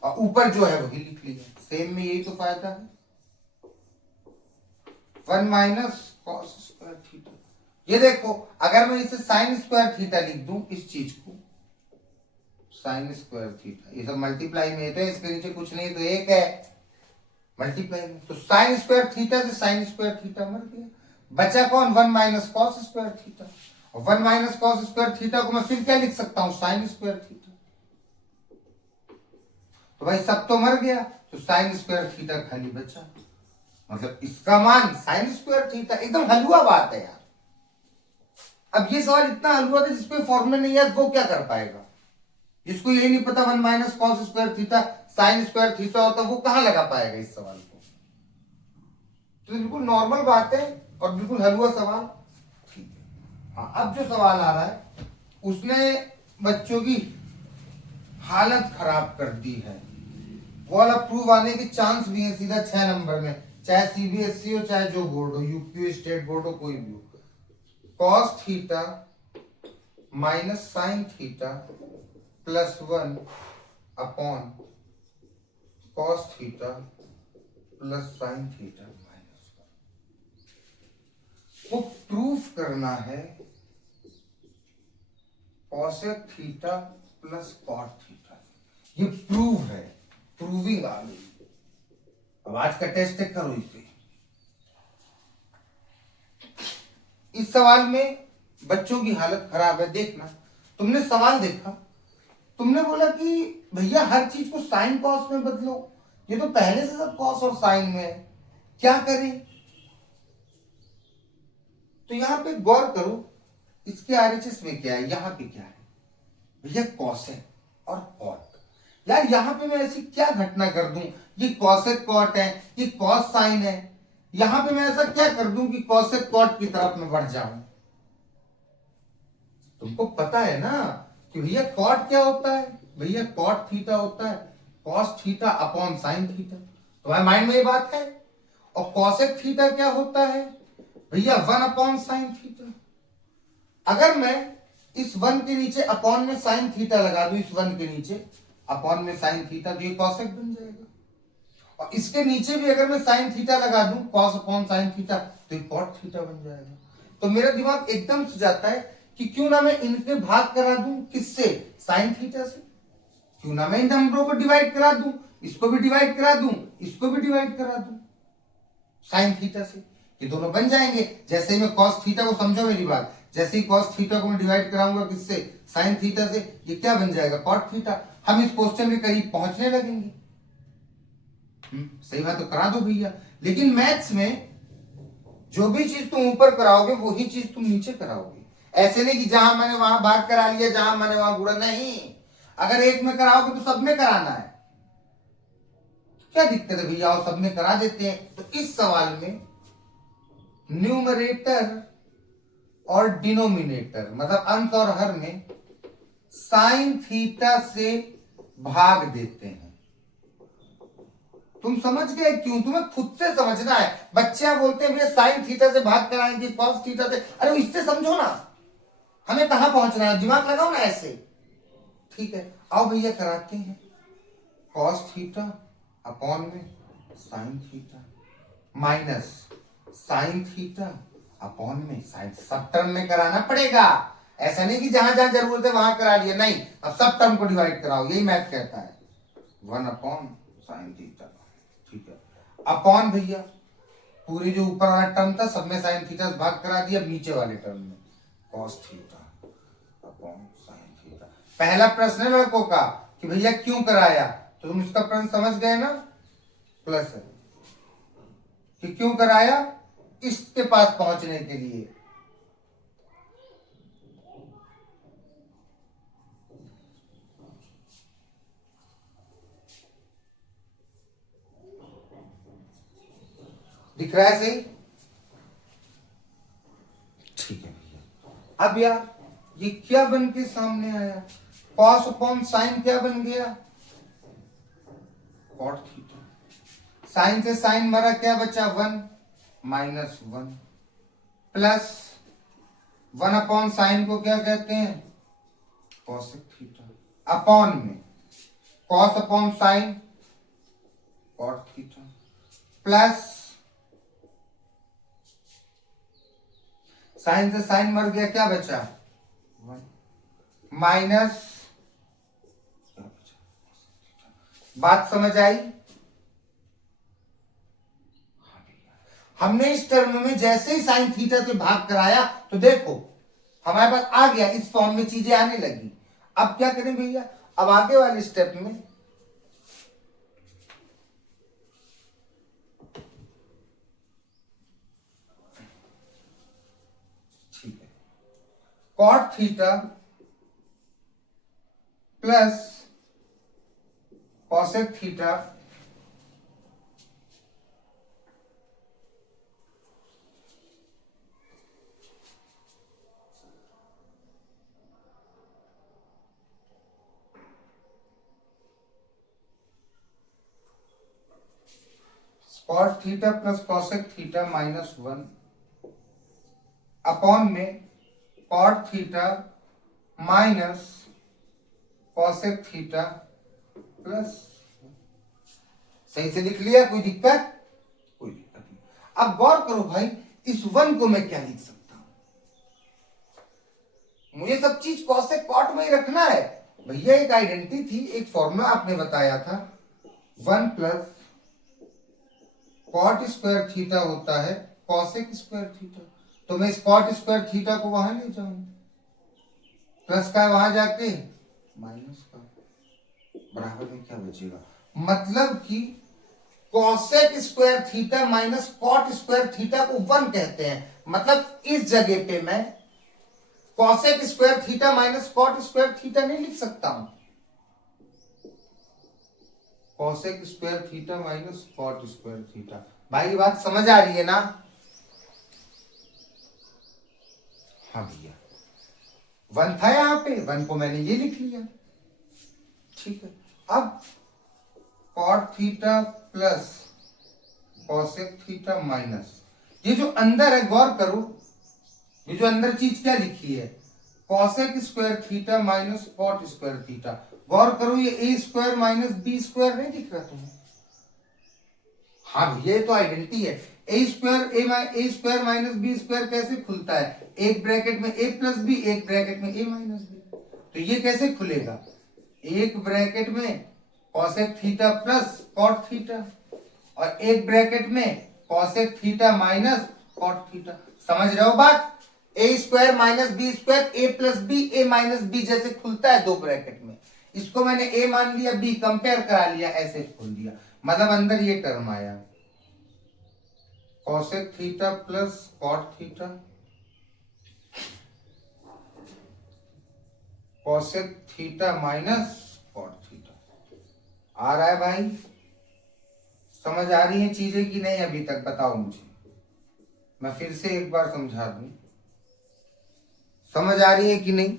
और ऊपर जो है वही लिख लिया। सेम में यही तो फायदा है। 1 माइनस कॉस स्क्वायर थीटा। ये देखो, अगर मैं इसे साइन स्क्वायर थीटा लिख दूं, इस चीज को साइन स्क्वायर थीटा, ये सब मल्टीप्लाई में है, तो इसके नीचे कुछ नहीं तो एक है मल्टीप्लाई में, तो साइन स्क्वायर थीटा से साइन स्क्वायर थीटा मर गया। बचा कौन? 1 माइनस कॉस स्क्वायर थीटा। और 1 माइनस कॉस स्क्वायर थीटा को मैं फिर क्या लिख सकता हूं? Sign square theta. तो भाई सब तो मर गया, तो साइन स्क्वायर थीटा खाली बचा। मतलब इसका मान साइन स्क्वायर थीटा। एकदम हलवा बात है यार। अब ये सवाल इतना हलवा था, जिसको फॉर्मूला नहीं है वो क्या कर पाएगा? जिसको ये नहीं पता 1 minus cos square theta sine square theta होता, वो कहां लगा पाएगा इस सवाल को? तो बिल्कुल नॉर्मल बात है और बिल्कुल हलवा सवाल। ठीक है, हाँ, अब जो सवाल आ रहा है उसने बच्चों की हालत खराब कर दी है। वो वाला प्रूव आने के चांस भी है सीधा 6 नंबर में, चाहे सीबीएसई हो चाहे जो बोर्ड हो, यूपी स्टेट बोर्ड हो, कोई भी हो। Cos theta minus sin theta plus 1 upon cos theta plus sign theta minus 1 को प्रूफ करना है cosec theta plus cot theta. ये प्रूव है, प्रूविंग आ गई। अब आज का टेस्ट करो इसे। इस सवाल में बच्चों की हालत खराब है। देखना, तुमने सवाल देखा, तुमने बोला कि भैया हर चीज को साइन कॉस में बदलो, ये तो पहले से सब कॉस और साइन में है, क्या करें? तो यहां पे गौर करो, इसके आरएचएस में क्या है, यहां पे क्या है भैया? कॉस है और कॉट। यार यहां पे मैं ऐसी क्या घटना कर दूं, ये कॉसेक कॉट है, ये कॉस साइन है, यहां पे मैं ऐसा क्या कर दूं कि कॉसेक कॉट की तरफ में बढ़ जाऊं? तुमको पता है ना कि भैया कॉट क्या होता है? भैया कॉट थीटा होता है cos theta upon sine theta. तुम्हारे माइंड में ये बात है? और कॉसेक थीटा क्या होता है? भैया 1 अपॉन साइन थीटा। अगर मैं इस 1 के नीचे अपॉन में साइन थीटा लगा दूं, इस 1 के नीचे अपॉन में साइन थीटा, तो ये कॉसेक बन जाएगा। और इसके नीचे भी अगर मैं साइन थीटा लगा दूं, कॉस अपॉन साइन थीटा, तो ये कॉट थीटा बन जाएगा। तो मेरा दिमाग एकदम से जाता है कि क्यों ना मैं इनके भाग करा दूं, किससे? साइन थीटा से। क्यों ना मैं इन नंबरों को डिवाइड करा दूं, इसको भी डिवाइड करा दूं, इसको भी डिवाइड करा दूं साइन थीटा से, ये दोनों बन जाएंगे। जैसे ही मैं कॉस थीटा को, समझो मेरी बात, जैसे ही कॉस थीटा को मैं डिवाइड कराऊंगा किससे? साइन थीटा से, ये क्या बन जाएगा? Cot theta. हम इस क्वेश्चन के करीब पहुंचने लगेंगे। सही बात तो करा दो भैया, लेकिन मैथ्स में जो भी चीज तुम ऊपर कराओगे वही चीज तुम नीचे कराओगे। ऐसे नहीं कि जहां मैंने वहां भाग करा लिया, जहां मैंने वहां गुणा, नहीं। अगर एक में कराओगे तो सब में कराना है। क्या दिक्कत है भैया, और सब में करा देते हैं। तो इस सवाल में न्यूमरेटर और डिनोमिनेटर, मतलब अंश और हर में साइन थीटा से भाग देते हैं। तुम समझ गए क्यों? तुम्हें खुद से समझना है। बच्चे बोलते हैं भैया साइन थीटा से भाग कराएंगे, कॉस थीटा से, अरे इससे समझो ना, हमें कहां पहुंचना है, दिमाग लगाओ ना ऐसे। ठीक है, आओ भैया कराते हैं। कॉस थीटा अपॉन में sign theta minus sin theta upon में साइन। सब टर्म में कराना पड़ेगा, ऐसा नहीं कि जहां जहां जरूरत है वहां करा लिया, नहीं। अब सब टर्म को डिवाइड कराओ, यही मैथ कहता है। 1 अपॉन साइन थीटा, ठीक है, अपॉन भैया पूरी जो ऊपर वाला टर्म था सब में साइन थीटा भाग करा दिया, नीचे वाले टर्म में cos theta upon sine theta. पहला प्रश्न है लड़कों का कि भैया क्यों कराया, तो तुम इसका प्रश्न समझ गए ना? प्लस है कि क्यों कराया, इसके पास पहुंचने के लिए। दिख रहा है सही? अब यार ये क्या बन के सामने आया, कॉस अपॉन साइन क्या बन गया, कॉट थीटा। साइन से साइन मरा, क्या बचा 1 माइनस 1 प्लस 1 अपॉन साइन को क्या कहते हैं, कॉसेक थीटा, अपॉन में cos upon sin cot theta plus sin से साइन मर गया, क्या बचा 1 माइनस, बात समझ आई। हमने इस टर्म में जैसे ही साइन थीटा से भाग कराया तो देखो हमारे पास आ गया, इस फॉर्म में चीजें आने लगी। अब क्या करें भैया, अब आगे वाले स्टेप में ठीक है, cot theta plus cosec theta cot theta plus cosec theta minus 1 upon में cot theta minus cosec theta plus, सही से लिख लिया, कोई दिक्कत, कोई दिक्कत नहीं। अब गौर करो भाई, इस 1 को मैं क्या लिख सकता हूं, मुझे सब चीज कॉसेक कॉट में ही रखना है भैया। एक आइडेंटिटी थी, एक फॉर्मूला आपने बताया था, 1 प्लस कॉट स्क्वायर थीटा होता है कॉसेक स्क्वायर थीटा, तो मैं इस कॉट स्क्वायर थीटा को वहां ले जाऊंगा, प्लस का वहां जाके माइनस का, बराबर में क्या बचेगा, मतलब कि cosec square theta minus cot square theta को 1 कहते हैं, मतलब इस जगह पे मैं cosec square theta minus cot square theta नहीं लिख सकता हूं, cosec square theta minus cot square theta. भाई बात समझ आ रही है ना, हाँ भैया 1 था यहां पे, 1 को मैंने ये लिख लिया, ठीक है। अब cot theta plus cosec theta minus, ये जो अंदर है गौर करो, ये जो अंदर चीज क्या लिखी है, cosec square theta minus cot square theta, गौर करो ये a square minus b square नहीं दिख रहा तुम्हें, हाँ भैया ये तो आइडेंटिटी है, ए स्क्वायर माइनस बी स्क्वायर कैसे खुलता है, एक ब्रैकेट में ए प्लस बी, एक ब्रैकेट में ए माइनस बी, तो ये कैसे खुलेगा, एक ब्रैकेट में cosec theta plus cot theta और एक ब्रैकेट में cosec theta minus cot theta, समझ रहे हो बात, a square minus b square a plus b a minus b जैसे खुलता है दो ब्रैकेट में, इसको मैंने ए मान लिया, बी कंपेयर करा लिया, ऐसे खोल दिया, मतलब अंदर ये टर्म आया cosec theta plus cot theta, cosec theta minus cot theta, आ रहा है भाई, समझ आ रही है चीजें कि नहीं अभी तक, बताओ मुझे, मैं फिर से एक बार समझा दूं, समझ आ रही है कि नहीं,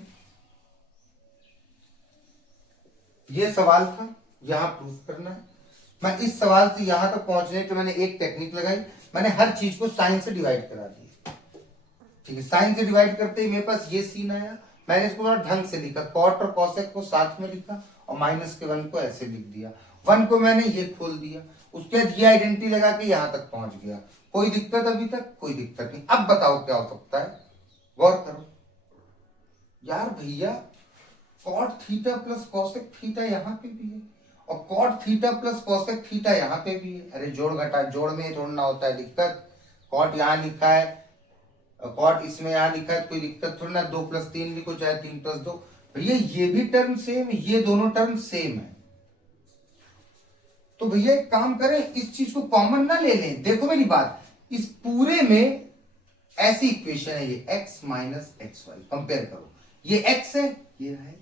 ये सवाल था, यहां प्रूफ करना है। मैं इस सवाल से यहां तक पहुंचने के मैंने एक टेक्निक लगाई, मैंने हर चीज को साइन से डिवाइड करा दिया, ठीक है, साइन से डिवाइड करते ही मेरे पास ये सीन आया, मैंने इसको थोड़ा ढंग से लिखा, कॉट और कॉसेक को साथ में लिखा और माइनस के 1 को ऐसे लिख दिया, 1 को मैंने ये खोल दिया, उसके बाद ये आइडेंटिटी लगा के यहां तक पहुंच गया, कोई दिक्कत अभी तक, कोई दिक्कत नहीं। अब बताओ क्या हो सकता है, गौर करो यार भैया, cot theta plus cosec theta यहाँ पे भी है और cot theta plus cosec theta यहाँ पे भी है, अरे जोड़ घटा, जोड़ में जोड़ना होता है दिक्कत, कॉट यहाँ लिखा है, कॉट इसमें यहाँ लिखा है, कोई दिक्कत थोड़ी ना, 2 + 3 लिखो चाहे 3 + 2, भैया ये भी टर्म सेम है, ये दोनों टर्म सेम है, तो भैया एक काम करें, इस चीज को कॉमन ना ले लें, देखो मेरी बात, इस पूरे में ऐसी इक्वेशन है ये x minus x y, compare करो, ये x है, ये है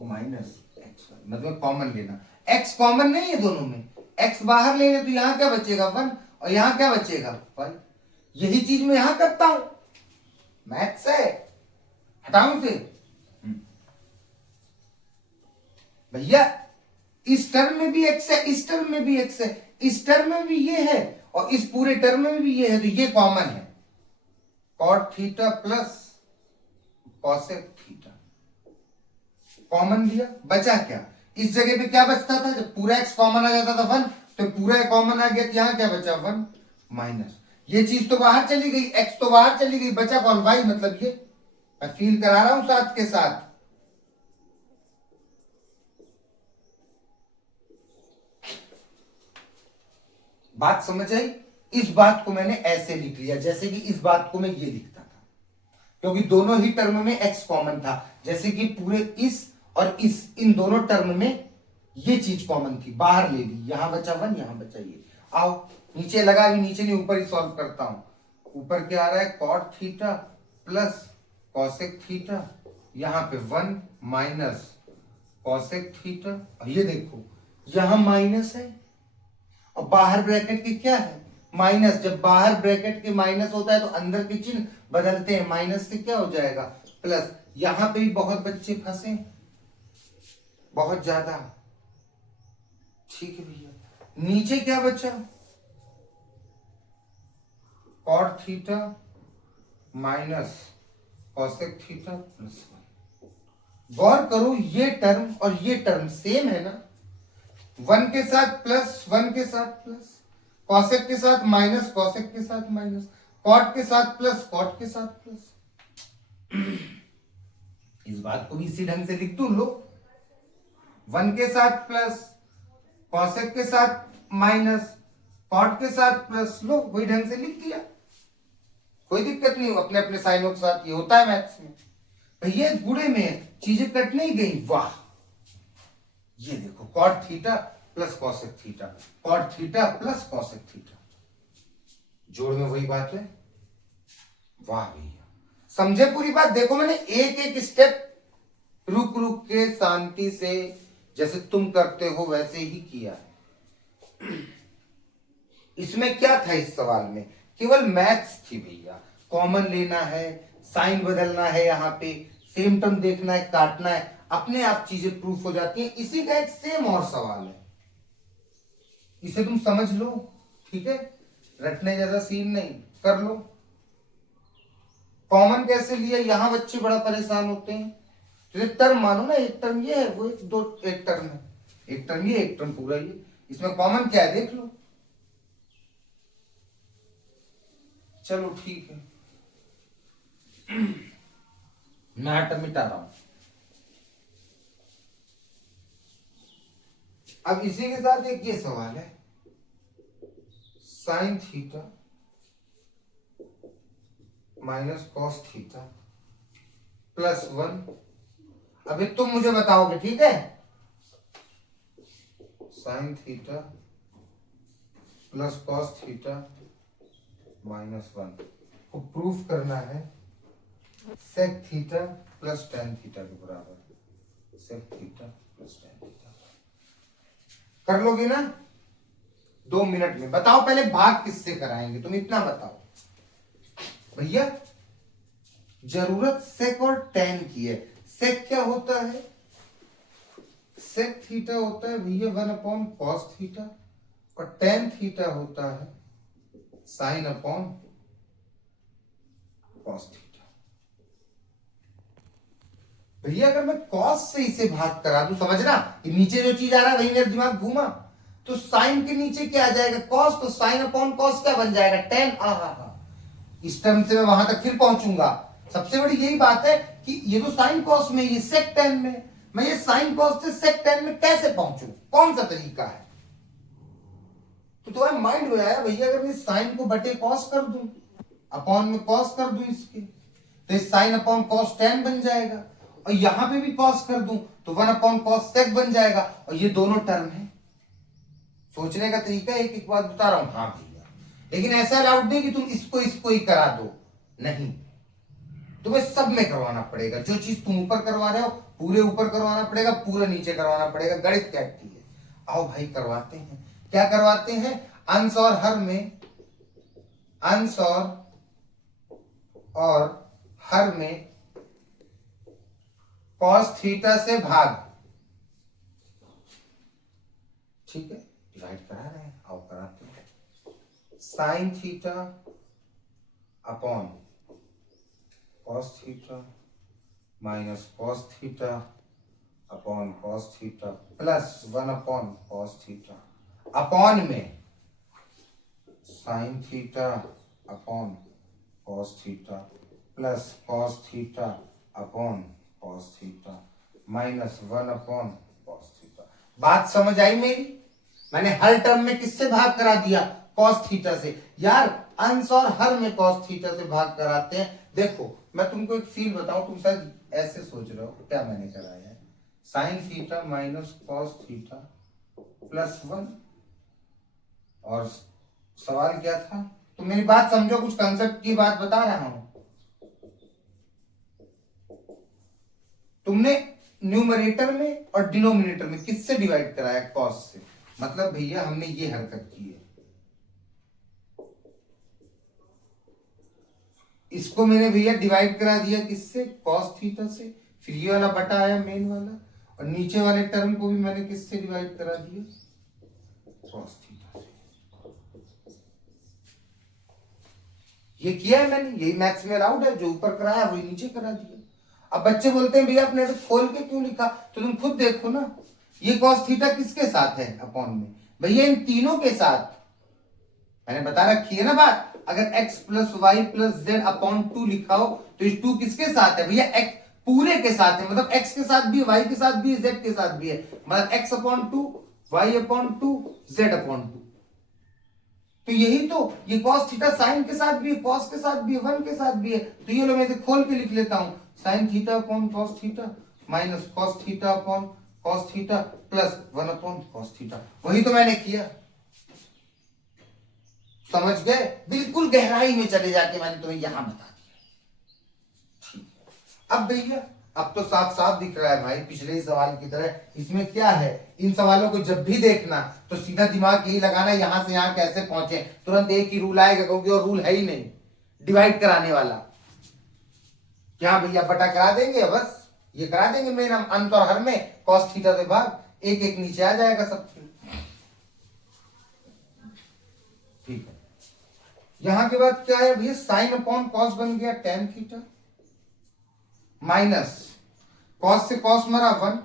माइनस एक्स वाई, मतलब कॉमन लेना, x कॉमन नहीं है दोनों में, x बाहर ले ले तो यहां क्या बचेगा 1 और यहां क्या बचेगा 1, यही चीज मैं यहां करता हूं, मैथ्स है, हटाऊं से भैया, इस टर्म में भी एक्स है, इस टर्म में भी एक्स है, इस टर्म में भी ये है और इस पूरे टर्म में भी ये है, तो ये कॉमन है। Cot theta plus cosec theta common लिया, बचा क्या? इस जगह पे क्या बचता था? जब पूरा एक्स कॉमन आ जाता था 1, तो पूरा कॉमन आ गया, यहां क्या बचा? 1 माइनस, ये चीज तो बाहर चली गई, एक्स तो बाहर चली गई, बचा कौन? वाई। मतलब ये मैं फील करा रहा हूं साथ के साथ। बात समझ आई? इस बात को मैंने ऐसे लिख लिया जैसे कि इस बात को मैं ये लिखता था, क्योंकि दोनों ही टर्म में एक्स कॉमन था। जैसे कि पूरे इस और इस, इन दोनों टर्म में ये चीज कॉमन थी, बाहर ले ली, यहां बचा 1, यहां बचा ये। आओ नीचे लगा, भी नीचे नहीं ऊपर ही सॉल्व करता हूं। ऊपर क्या आ रहा है? Cot theta plus cosec theta, यहां पे 1 माइनस कॉसेक थीटा, और ये देखो यहां माइनस है और बाहर ब्रैकेट के क्या है? माइनस। जब बाहर ब्रैकेट के माइनस होता है तो अंदर के चिन्ह बदलते हैं, माइनस से क्या हो जाएगा? प्लस। यहां पे भी बहुत बच्चे फंसे, बहुत ज्यादा। ठीक है भैया, नीचे क्या बचा? Cot theta minus cosec theta plus 1। गौर करो, ये टर्म और ये टर्म सेम है ना? 1 के साथ प्लस, 1 के साथ प्लस, कॉसेक के साथ माइनस, कॉसेक के साथ माइनस, कॉट के साथ प्लस, कॉट के साथ प्लस। इस बात को भी इसी ढंग से लिख दू लो, 1 के साथ प्लस, कॉसेक के साथ माइनस, कॉट के साथ प्लस, लो वही ढंग से लिख दिया, कोई दिक्कत नहीं। अपने अपने साइनों के साथ ये होता है मैथ्स में। भैया गुणे में चीजें कट नहीं गई, वाह। ये देखो cot theta plus cosec theta, cot theta plus cosec theta, जोड़ में वही बात है। वाह भैया, समझे पूरी बात? देखो मैंने एक एक स्टेप रुक रुक के शांति से, जैसे तुम करते हो वैसे ही किया है। इसमें क्या था? इस सवाल में केवल मैथ्स थी भैया। कॉमन लेना है, साइन बदलना है, यहाँ पे सेम टर्म देखना है, काटना है, अपने आप चीजें प्रूफ हो जाती हैं। इसी का एक सेम और सवाल है, इसे तुम समझ लो, ठीक है? रटने जैसा सीन नहीं, कर लो। कॉमन कैसे लिया? यहां बच्चे बड़ा परेशान होते हैं। तो एक टर्म मानो ना, एक टर्म ये है, वो एक टर्म है, एक टर्म ये, एक टर्म पूरा ये, इसमें कॉमन क्या है देख लो। चलो ठीक है, मैं टर्म मिटा रहा हूं। अब इसी के साथ एक ये सवाल है, sin theta minus cos theta plus 1। अभी तुम मुझे बताओगे, ठीक है? Sin theta plus cos theta minus 1 को प्रूफ करना है sec theta plus tan theta के बराबर। Sec theta plus tan theta कर लोगे ना 2 मिनट में? बताओ पहले भाग किससे कराएंगे, तुम इतना बताओ भैया। जरूरत सेक और टेन की है। सेक क्या होता है? सेक थीटा होता है भैया 1 कॉस थीटा, और टेन थीटा होता है साइन अपॉन कॉस थीटा। भैया अगर मैं कॉस से इसे भाग करा दूं, समझना कि नीचे जो चीज आ रहा है वही मेरा दिमाग घूमा, तो साइन के नीचे क्या आ जाएगा? कॉस, तो साइन अपॉन कॉस क्या बन जाएगा? टेन। इस टर्म से मैं वहां तक फिर पहुंचूंगा। सबसे बड़ी यही बात है कि ये तो साइन कॉस में, ये सेक टेन में, मैं ये साइन कॉस से सेक टेन में कैसे पहुंचू? कौन सा तरीका है? तो तुम्हारे माइंड में आया भैया, अगर मैं साइन को बटे कॉस कर दूं, अपॉन में कॉस कर दूं इसके, तो इस साइन अपॉन कॉस टेन बन जाएगा, और यहां पे भी कॉस कर दूं तो 1 कॉस सेक बन जाएगा, और ये दोनों टर्म है। सोचने का तरीका एक एक बात बता रहा हूं। हाँ भैया, लेकिन ऐसा अलाउड नहीं कि तुम इसको ही करा दो, नहीं, तुम्हें सब में करवाना पड़ेगा। जो चीज तुम ऊपर करवा रहे हो पूरे ऊपर करवाना पड़ेगा, पूरा नीचे करवाना पड़ेगा। गणित कहती है। आओ भाई करवाते हैं। क्या करवाते हैं? अंश और हर में, अंश और हर में कॉस थीटा से भाग, ठीक है, डिवाइड करा रहे हैं, आओ कराते हैं। Sine theta upon cos theta minus cos theta upon cos theta plus 1 upon cos theta, upon में sign theta upon cos theta plus cos theta upon cos theta minus 1 upon cos theta. बात समझ आई मेरी? मैंने हर term में किससे भाग करा दिया? कॉस थीटा से। यार अंश और हर में कॉस थीटा से भाग कराते हैं। देखो मैं तुमको एक फील बताऊं, तुम शायद ऐसे सोच रहे हो क्या मैंने कराया है, sin theta minus cos theta plus 1, और सवाल क्या था? तो मेरी बात समझो, कुछ कंसेप्ट की बात बता रहा हूं। तुमने न्यूमरेटर में और डिनोमिनेटर में किससे डिवाइड कराया? कॉस से। मतलब भैया हमने ये हरकत की है, इसको मैंने भैया डिवाइड करा दिया किससे? कॉस थीटा से। फिर ये वाला बटा आया मेन वाला, और नीचे वाले टर्म को भी मैंने किससे डिवाइड करा दिया? कॉस थीटा से। ये किया है मैंने, यही मैथ्स में अलाउड है, जो ऊपर कराया वही नीचे करा दिया। अब बच्चे बोलते हैं भैया आपने तो खोल के क्यों लिखा? तो तुम खुद देखो ना, ये कॉस थीटा किसके साथ है अपॉन में? भैया इन तीनों के साथ। मैंने बता रखी है ना बात, अगर x plus y plus z upon 2 लिखा हो तो इस 2 किसके साथ है भैया? x पूरे के साथ है, मतलब x के साथ भी, y के साथ भी, z के साथ भी है, मतलब x upon 2, y upon 2, z upon 2। तो यही तो, ये cos थीटा साइन के साथ भी है, cos के साथ भी है, 1 के साथ भी है। तो ये लो मैं इसे खोल के लिख लेता हूं, sine theta upon cos theta minus cos theta upon cos theta plus 1 upon cos theta. वही तो मैंने किया, समझ गए? बिल्कुल गहराई में चले जाके मैंने तुम्हें यहां बता दिया। अब भैया अब तो साफ साफ दिख रहा है भाई, पिछले ही सवाल की तरह इसमें क्या है। इन सवालों को जब भी देखना तो सीधा दिमाग यही लगाना, यहां से यहां कैसे पहुंचे, तुरंत एक ही रूल आएगा, क्योंकि और रूल है ही नहीं डिवाइड कराने वाला। क्या भैया बटा करा देंगे, बस ये करा देंगे मेन अंत और हर में कॉस थीटा से भाग, एक एक नीचे आ जाएगा सब। ठीक है, यहां के बाद क्या है भैया? साइन अपॉन कॉस बन गया टेन थीटा माइनस कॉस से कॉस मरा 1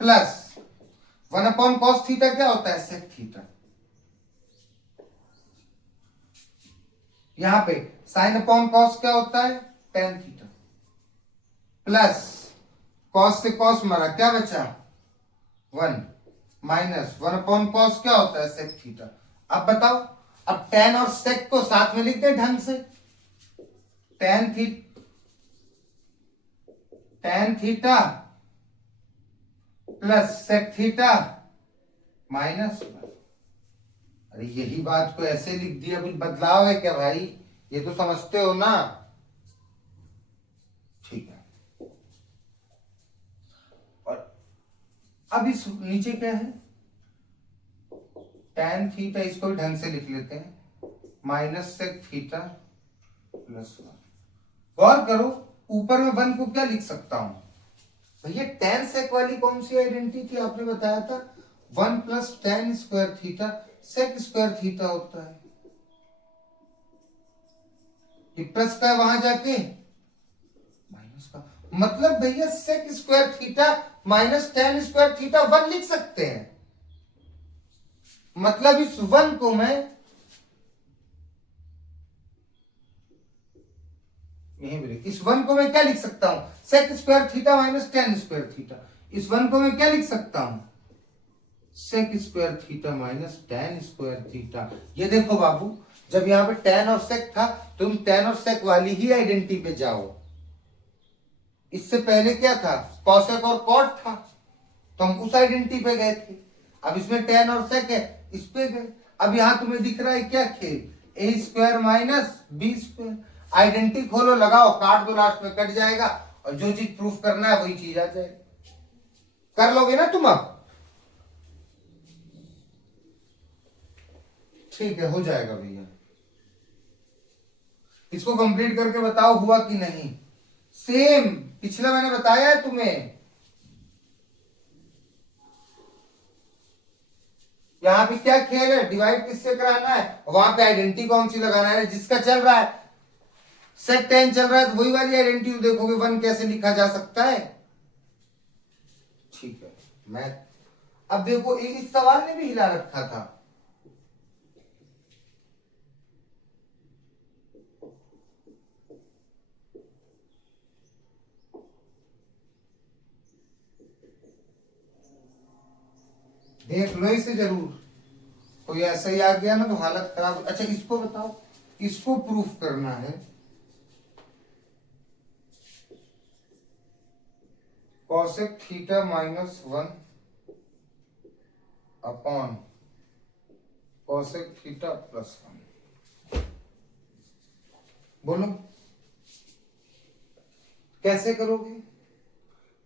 प्लस 1 अपॉन कॉस थीटा क्या होता है? Sec theta. यहां पे साइन अपॉन कॉस क्या होता है? टेन थीटा प्लस कॉस से कॉस मरा, क्या बचा? 1 माइनस 1 अपॉन कॉस क्या होता है? Sec theta. अब बताओ, अब टेन और सेक को साथ में लिखते हैं ढंग से, tan theta plus sec theta minus. अरे यही बात को ऐसे लिख दिया, कुछ बदलाव है क्या भाई? ये तो समझते हो ना? ठीक है, और अब इस नीचे क्या है? टेन थीटा, इसको भी ढंग से लिख लेते हैं, माइनस सेक थीटा प्लस 1। गौर करो, ऊपर में 1 को क्या लिख सकता हूं भैया? टेन सेक वाली कौन सी आइडेंटिटी थी आपने बताया था? 1 plus tan square theta sec square theta होता है। ये प्लस का वहां जाके माइनस का, मतलब भैया sec square theta minus tan square theta 1 लिख सकते हैं। मतलब इस 1 को मैं इस 1 को मैं क्या लिख सकता हूं? Sec square theta minus tan square theta. इस 1 को मैं क्या लिख सकता हूं? Sec square theta minus tan square theta. ये देखो बाबू, जब यहां पे टेन और सेक था, तुम टेन और सेक वाली ही आइडेंटिटी पे जाओ। इससे पहले क्या था? कॉसेक और कॉट था, तो हम उस आइडेंटिटी पे गए थे। अब इसमें टेन और सेक है, इस पे गए। अब यहां तुम्हें दिख रहा है क्या खेल? A square minus b square. Identity खोलो, लगाओ, काट दो, लास्ट में कट जाएगा, और जो चीज प्रूफ करना है वही चीज आ जाएगी। कर लोगे ना तुम? अब ठीक है, हो जाएगा भैया। इसको कंप्लीट करके बताओ हुआ कि नहीं। सेम पिछला मैंने बताया है तुम्हें, यहां पे क्या खेल है, डिवाइड किससे कराना है, वहां पे आइडेंटिटी कौन सी लगाना है, जिसका चल रहा है सेक टेन चल रहा है तो वही वाली आइडेंटिटी देखोगे, वन कैसे लिखा जा सकता है। ठीक है, मैं अब देखो इस सवाल ने भी हिला रखा था, देख लो इसे जरूर, कोई ऐसा ही आ गया ना तो हालत खराब। अच्छा इसको बताओ, इसको प्रूफ करना है, cosec theta minus one upon cosec theta plus one, बोलो कैसे करोगे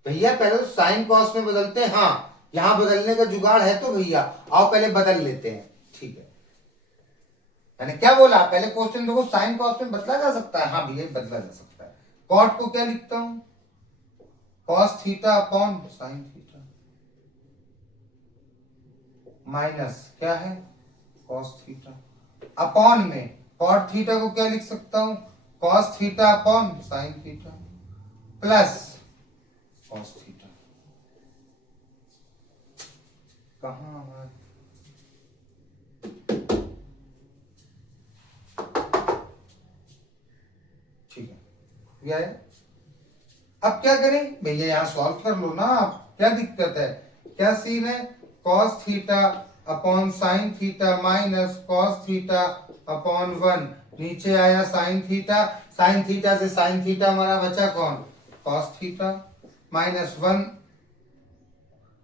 भैया, पहले तो साइन कॉस में बदलते हैं, हाँ यहां बदलने का जुगाड़ है तो भैया आओ पहले बदल लेते हैं। ठीक है, मैंने क्या बोला, पहले क्वेश्चन देखो, साइन कॉस में बदला जा सकता है, हाँ भैया बदला जा सकता है। कॉट को क्या लिखता हूं, cos theta upon sine theta minus क्या है कॉस थीटा, अपॉन में कॉट थीटा को क्या लिख सकता हूं, cos theta upon sine theta plus cos theta. कहां हमारे ठीक है यह है। अब क्या करें भैया, यहां सॉल्व कर लो ना, आप क्या दिक्कत है, क्या सीन है, cos theta upon sine theta minus cos theta upon one, नीचे आया साइन थीटा, साइन थीटा से साइन थीटा हमारा बचा कौन, cos theta minus one,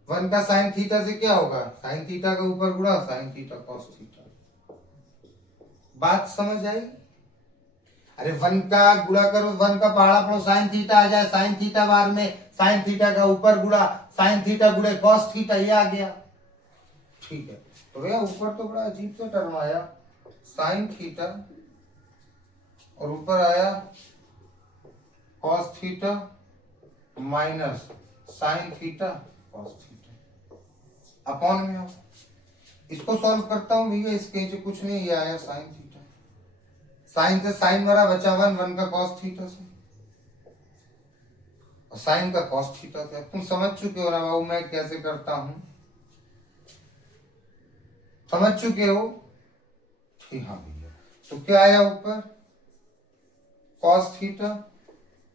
one का साइन थीटा से क्या होगा, साइन थीटा के ऊपर गुणा साइन थीटा कॉस थीटा। बात समझ आई, अरे वन का गुणा करो, वन का पहाड़ा पढ़ो, साइन थीटा आ जाए, साइन थीटा बार में साइन थीटा का ऊपर गुणा साइन थीटा गुणे कॉस थीटा, ये आ गया। ठीक है, तो भैया ऊपर तो बड़ा अजीब सा टर्म आया साइन थीटा और ऊपर आया cos theta minus sin theta cos theta upon में हो, इसको सॉल्व करता हूं भैया, इसके नीचे कुछ नहीं, ये आया साइन थीटा, साइन से साइन वाला बचा वन, वन का कॉस थीटा से और साइन का कॉस थीटा से। तुम समझ चुके हो ना बाबू मैं कैसे करता हूं, समझ चुके हो, ठीक हाँ भैया। तो क्या आया ऊपर cos theta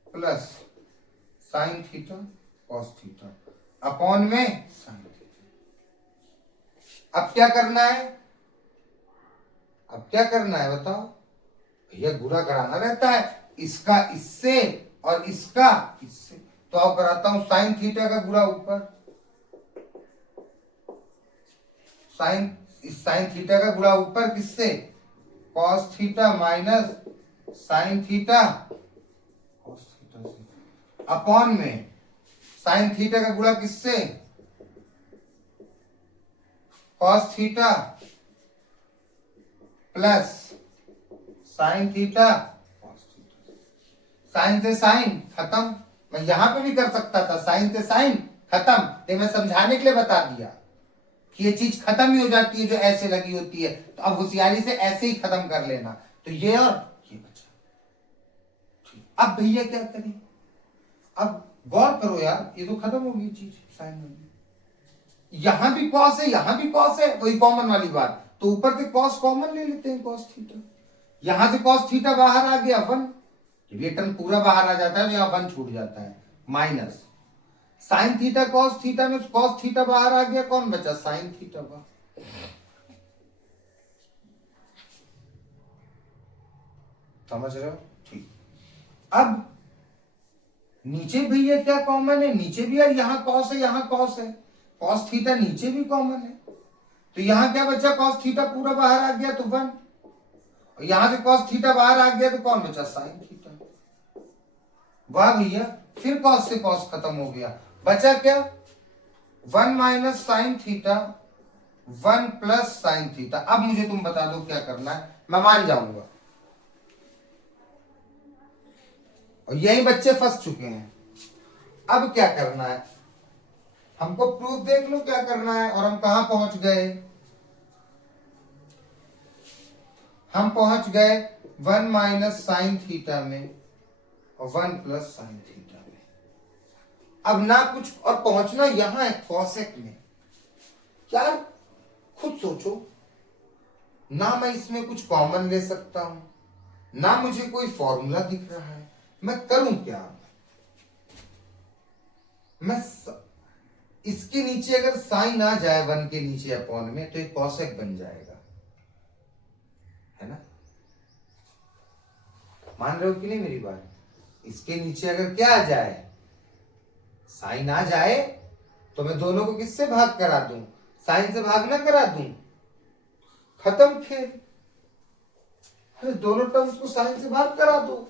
plus sign theta cos theta upon में साइन थीटा। अब क्या करना है, अब क्या करना है बताओ भैया, गुणा कराना रहता है, इसका इससे और इसका इससे, तो अब कराता हूं साइन थीटा का गुणा ऊपर, साइन इस साइन थीटा का गुणा ऊपर किससे, cos theta minus sin theta cos theta से अपॉन में साइन थीटा का गुणा किससे, cos theta plus sign theta cos theta, sin से साइन खत्म, मैं यहां पे भी कर सकता था साइन से साइन खत्म, लेकिन मैं समझाने के लिए बता दिया कि ये चीज खत्म ही हो जाती है जो ऐसे लगी होती है, तो अब होशियारी से ऐसे ही खत्म कर लेना, तो ये और ये बचा। अब भैया क्या करें, अब गौर करो यार, ये तो खत्म हो गई चीज, साइन में यहां भी कॉस है, यहां भी कॉस है, वही कॉमन वाली बात, तो ऊपर से कॉस कॉमन ले लेते हैं कॉस थीटा, यहां से कॉस थीटा बाहर आ गया वन, ये टर्म पूरा बाहर आ जाता है तो यहां वन छूट जाता है, minus sin theta cos theta में कॉस थीटा बाहर आ गया, कौन बचा साइन थीटा बाहर। समझ रहे हो, ठीक। अब नीचे भैया क्या कॉमन है, नीचे भी यार यहां कॉस है यहां कॉस है, कॉस थीटा नीचे भी कॉमन है, तो यहां क्या बचा, कॉस थीटा पूरा बाहर आ गया तो वन, और यहां से कॉस थीटा बाहर आ गया तो कौन बचा साइन थीटा। वाह भैया, फिर कॉस से कॉस खत्म हो गया, बचा क्या, one minus sin theta one plus sine theta. अब मुझे तुम बता दो क्या करना है, मैं मान जाऊंगा, और यही बच्चे फंस चुके हैं। अब क्या करना है, हमको प्रूफ देख लो क्या करना है। और हम कहां पहुंच गए, हम पहुंच गए 1 माइनस साइन थीटा में और 1 प्लस साइन थीटा में। अब ना कुछ और पहुंचना यहां है कॉसेक में। यार खुद सोचो ना, मैं इसमें कुछ कॉमन ले सकता हूं, ना मुझे कोई फॉर्मूला दिख रहा है, मैं करूं क्या। इसके नीचे अगर साइन आ जाए 1 के नीचे अपॉन में तो ये कॉसेक बन जाएगा, है ना। मान रहे हो कि नहीं मेरी बात। इसके नीचे अगर क्या आ जाए, साइन आ जाए, तो मैं दोनों को किससे भाग करा दूं, साइन से भाग ना करा दूं, खत्म खेल। अरे दोनों टर्म्स को साइन से भाग करा दो,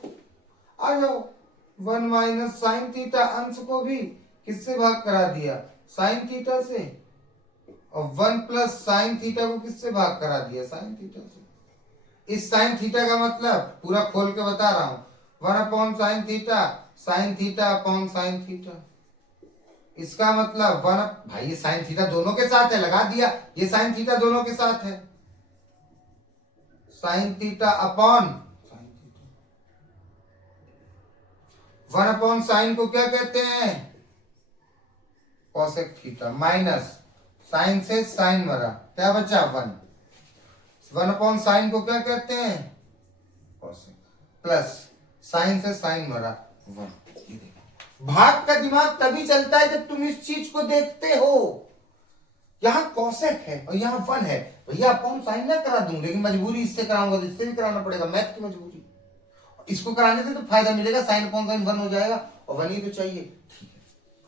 आ जाओ। 1 माइनस साइन थीटा अंश को भी किससे भाग करा दिया, साइन थीटा से। और 1 प्लस साइन थीटा को किससे भाग करा दिया, साइन थीटा से। इस साइन थीटा का मतलब पूरा खोल के बता रहा हूं, 1 upon sine theta upon sine theta. इसका मतलब 1, भाई ये साइन थीटा दोनों के साथ है, लगा दिया, ये साइन थीटा दोनों के साथ है, साइन थीटा अपॉन साइन थीटा। 1 अपॉन साइन को क्या कहते हैं, कॉसेक थीटा, माइनस साइन से साइन मरा, क्या बचा 1। 1 अपॉन साइन को क्या कहते हैं, कॉसेक, प्लस साइन से साइन मरा 1। भाग का दिमाग तभी चलता है जब तुम इस चीज को देखते हो। यहां कॉसेक है और यहां 1 है, भैया अपॉन साइन ना करा दूं, लेकिन मजबूरी इससे कराऊंगा तो इससे भी कराना पड़ेगा, मैथ की मजबूरी। इसको कराने से तो फायदा मिलेगा, साइन अपॉन साइन 1 हो जाएगा और 1 ही तो चाहिए। ठीक है,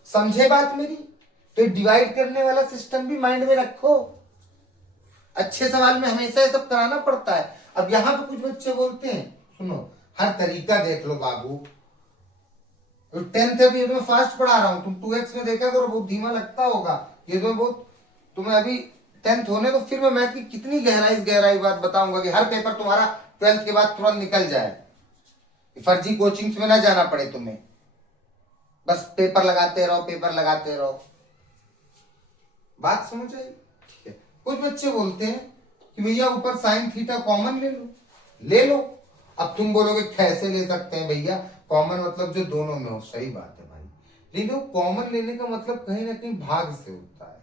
समझे बात मेरी। तो डिवाइड करने वाला सिस्टम भी माइंड में रखो, अच्छे सवाल में हमेशा ये सब कराना पड़ता है। अब यहां पे कुछ बच्चे बोलते हैं, सुनो हर तरीका देख लो बाबू, 10th है, ये तो मैं फास्ट पढ़ा रहा हूं, तुम 2x में देखा करो, बहुत धीमा लगता होगा ये तो। बहुत तुम्हें अभी 10th होने तो फिर मैं मैथ की कितनी गहराई बात बताऊंगा कि हर पेपर तुम्हारा 12th के बाद तुरंत निकल जाए, फर्जी कोचिंग्स में ना जाना पड़े तुम्हें, बस पेपर लगाते रहो, पेपर लगाते रहो। बात समझ आई। ठीक है, कुछ बच्चे बोलते हैं कि भैया ऊपर साइन थीटा कॉमन ले लो, ले लो। अब तुम बोलोगे कैसे ले सकते हैं भैया, कॉमन मतलब जो दोनों में हो, सही बात है भाई, लेकिन कॉमन लेने का मतलब कहीं ना कहीं भाग से होता है।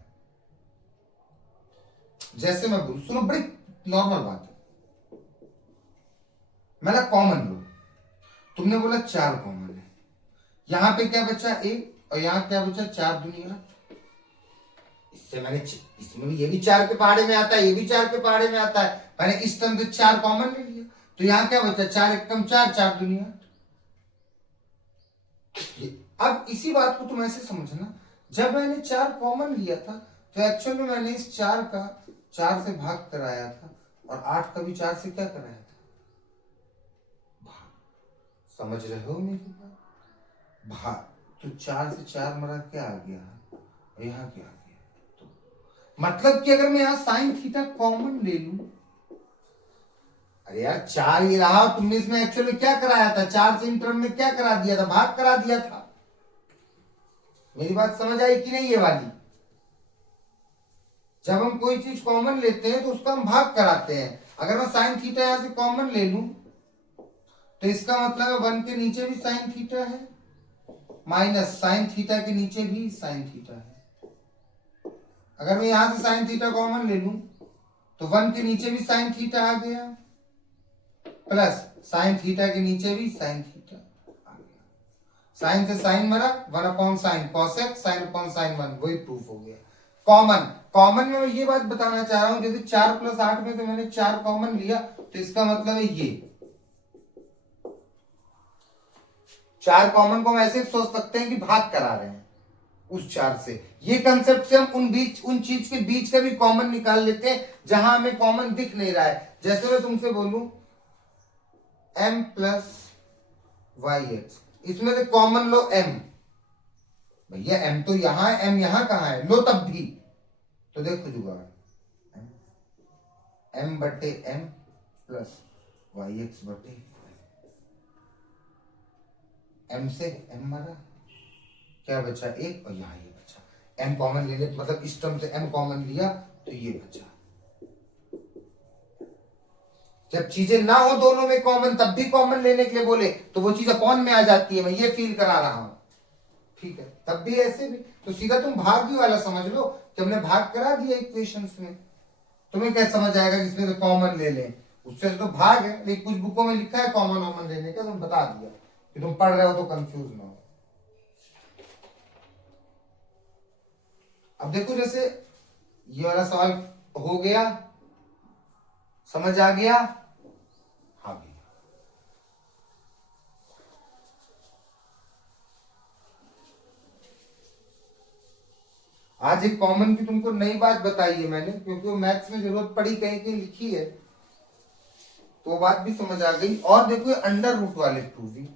जैसे मैं बोलूं, सुनो बड़ी नॉर्मल बात है, मैंने कॉमन लो, तुमने बोला 4 कॉमन है, यहां पे क्या बचा 1 और यहां क्या बचा 4 दुनिया। इससे मैंने, इसमें भी ये भी 4 के पहाड़े में आता है, ये भी 4 के पहाड़े में आता है, मैंने इस टर्म से 4 कॉमन ले लिया, तो यहां क्या बचा 4 एकम 4, 4 दुनिया। अब इसी बात को तुम ऐसे समझना, जब मैंने 4 कॉमन लिया था तो एक्चुअल में मैंने इस 4 का 4 से भाग कराया था और 8 का भी 4 से क्या कराया था, भाग। समझ रहे हो मेरी बात, भाग। तो 4 से 4 मरा क्या आ गया और यहां क्या आ गया, तो मतलब कि अगर मैं यहां साइन थीटा कॉमन ले लूं, अरे यार 4 ही रहा, तुमने इसमें एक्चुअली क्या कराया था, 4 से इन टर्म में क्या करा दिया था, भाग करा दिया था। मेरी बात समझ आई कि नहीं ये वाली। जब हम कोई चीज कॉमन लेते हैं तो उसका हम भाग कराते हैं। अगर मैं साइन थीटा यहां से कॉमन ले लूं तो इसका मतलब है 1 के नीचे भी साइन थीटा है, माइनस साइन थीटा के नीचे भी साइन थीटा है। अगर मैं यहां से साइन थीटा कॉमन ले लूं तो 1 के नीचे भी साइन थीटा आ गया, प्लस साइन थीटा के नीचे भी साइन थीटा आ गया। साइन से साइन मरा, 1 upon sine cosec, sine upon sine 1, वही प्रूफ हो गया। कॉमन में मैं ये बात बताना चाह रहा हूं, जैसे 4 + 8 में से मैंने 4 कॉमन लिया तो इसका मतलब है ये 4 कॉमन को हम ऐसे सोच सकते हैं कि भाग करा रहे हैं उस 4 से। ये कंसेप्ट से हम उन चीज के बीच का भी कॉमन निकाल लेते हैं जहां हमें कॉमन दिख नहीं रहा है। जैसे मैं तुमसे बोलूं m + yx, इसमें से कॉमन लो m, भैया m तो यहां है, m यहां कहां है, लो तब भी तो देखो जुगाड़, m/m + yx/, m से m मरा, क्या बचा एक, और यहाँ ये बचा। m कॉमन ले ले, मतलब इस टर्म से m कॉमन लिया तो ये बचा। जब चीजें ना हो दोनों में कॉमन तब भी कॉमन लेने के लिए बोले तो वो चीज अपॉन में आ जाती है, मैं ये फील करा रहा हूं, ठीक है। तब भी ऐसे भी तो सीधा तुम भाग भी वाला समझ लो, जब हमने भाग करा दिया इक्वेशंस में, तुम्हें क्या समझ आएगा कि इसमें तो कॉमन ले लें, उससे तो भाग है, लेकिन कुछ बुकों में लिखा है कॉमन कॉमन लेने का, तुम बता दिया कि तुम पढ़ रहे हो तो कंफ्यूज ना हो। अब देखो जैसे ये वाला सवाल हो गया, समझ आ गया, हाँ भैया। आज एक कॉमन की तुमको नई बात बताई है मैंने, क्योंकि वो मैथ्स में जरूरत पड़ी, कहीं कहीं लिखी है तो वो बात भी समझ आ गई। और देखो अंडर रूट वाले प्रूविंग,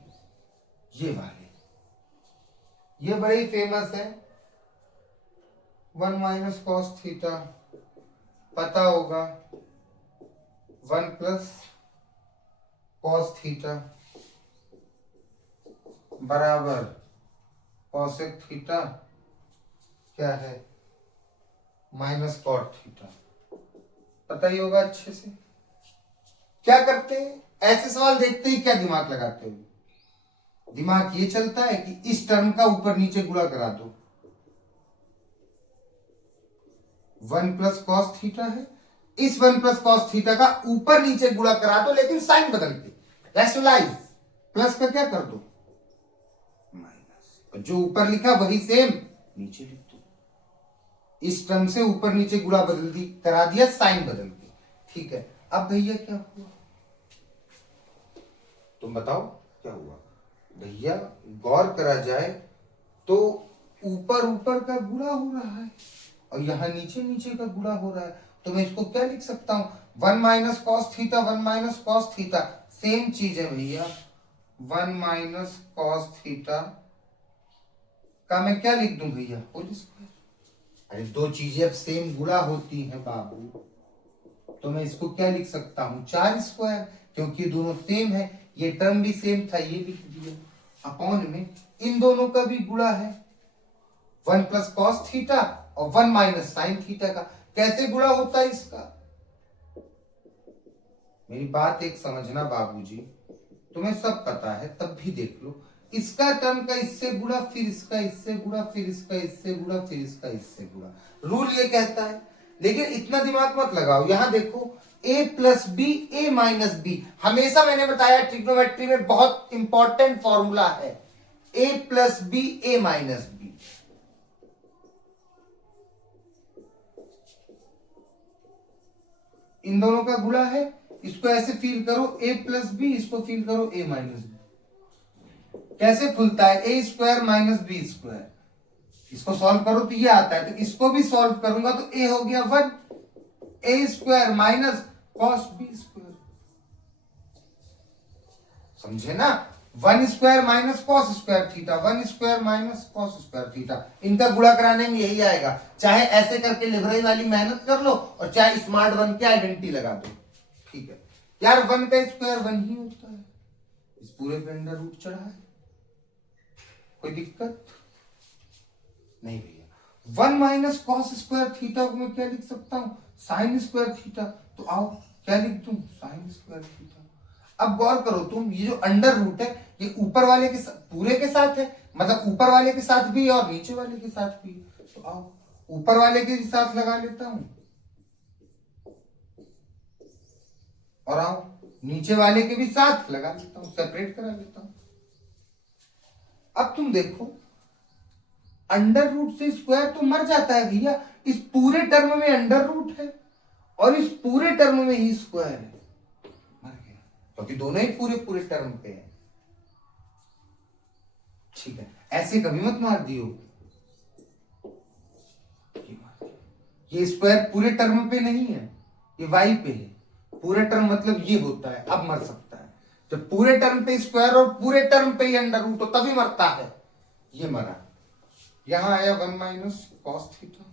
ये वाले, ये बड़े ही फेमस है, 1 माइनस कॉस थीटा, पता होगा 1 प्लस कॉस थीटा बराबर कॉसेक थीटा क्या है, माइनस कॉट थीटा, पता ही होगा अच्छे से। क्या करते हैं, ऐसे सवाल देखते ही क्या दिमाग लगाते हो, दिमाग ये चलता है कि इस टर्म का ऊपर नीचे गुणा करा दो, 1 प्लस कॉस थीटा है, इस 1 प्लस कॉस थीटा का ऊपर नीचे गुणा करा दो, लेकिन साइन बदल के, रैशनलाइज, प्लस का क्या कर दो माइनस, जो ऊपर लिखा वही सेम नीचे लिख दो, इस टर्म से ऊपर नीचे गुणा बदल दी, करा दिया साइन बदल के, ठीक है। अब भैया क्या हुआ, तुम बताओ क्या हुआ भैया, गौर करा जाए तो ऊपर ऊपर का गुणा हो रहा है और यहां नीचे नीचे का गुणा हो रहा है, तो मैं इसको क्या लिख सकता हूं, 1 minus cos theta, 1 minus cos theta same चीज है भैया, 1 माइनस कॉस थीटा का मैं क्या लिख दूं भैया, होल स्क्वायर। अरे दो चीजें अब सेम गुणा होती हैं बाबू, तो मैं इसको क्या लिख सकता हूं, 4 स्क्वायर, क्योंकि दोनों सेम है, ये टर्म भी सेम था, ये लिख दिया, अपॉन में इन दोनों का भी गुणा है, 1 प्लस कॉस थीटा और 1 माइनस साइन थीटा का। कैसे गुणा होता है इसका, मेरी बात एक समझना बाबूजी, तुम्हें सब पता है तब भी देख लो, इसका टर्म का इससे गुणा, फिर इसका इससे गुणा, फिर इसका इससे गुणा, फिर इसका इससे गुणा, रूल ये कहता है। लेकिन इतना दिमाग मत लगाओ, यहां देखो a plus b, a minus b, हमेशा मैंने बताया ट्रिग्नोमेट्री में बहुत इंपॉर्टेंट फॉर्मूला है, a plus b, a minus b, इन दोनों का गुणा है, इसको ऐसे फील करो a प्लस बी, इसको फील करो a माइनस बी, कैसे खुलता है, a square minus b square, इसको सॉल्व करो तो ये आता है, तो इसको भी सॉल्व करूंगा तो a हो गया 1, a square minus cos b square, समझे ना, 1 square minus cos square theta, 1 square minus cos square theta, इनका गुणा कराने में यही आएगा, चाहे ऐसे करके लिबरल वाली मेहनत कर लो और चाहे स्मार्ट वन की आइडेंटिटी लगा दो, ठीक है यार, 1 का स्क्वायर 1 ही होता है, इस पूरे पे अंडर रूट चढ़ा है, कोई दिक्कत नहीं भैया। 1 माइनस कॉस स्क्वायर थीटा को मैं क्या लिख सकता हूं, साइन स्क्वायर थीटा, तो आओ क्या लिख दूं, साइन स्क्वायर थीटा। अब गौर करो तुम, ये जो अंडर रूट है ये ऊपर वाले के पूरे के साथ है, मतलब ऊपर वाले के साथ भी और नीचे वाले के साथ भी, तो आओ ऊपर वाले के साथ लगा लेता हूं और आओ नीचे वाले के भी साथ लगा लेता हूं, सेपरेट करा लेता हूं। अब तुम देखो अंडर रूट से स्क्वायर तो मर जाता है भैया, इस पूरे टर्म में अंडर रूट है और इस पूरे टर्म में ही स्क्वायर है, मर गया, क्योंकि दोनों ही पूरे पूरे टर्म पे हैं, ठीक है। ऐसे कभी मत मार दियो, ये स्क्वायर पूरे टर्म पे नहीं है, ये वाई पे है, पूरे टर्म मतलब ये होता है, अब मर सकता है, जब पूरे टर्म पे स्क्वायर और पूरे टर्म पे ही अंडर रूट हो तभी मरता है, ये मरा। यहां आया 1 माइनस कॉस थीटा,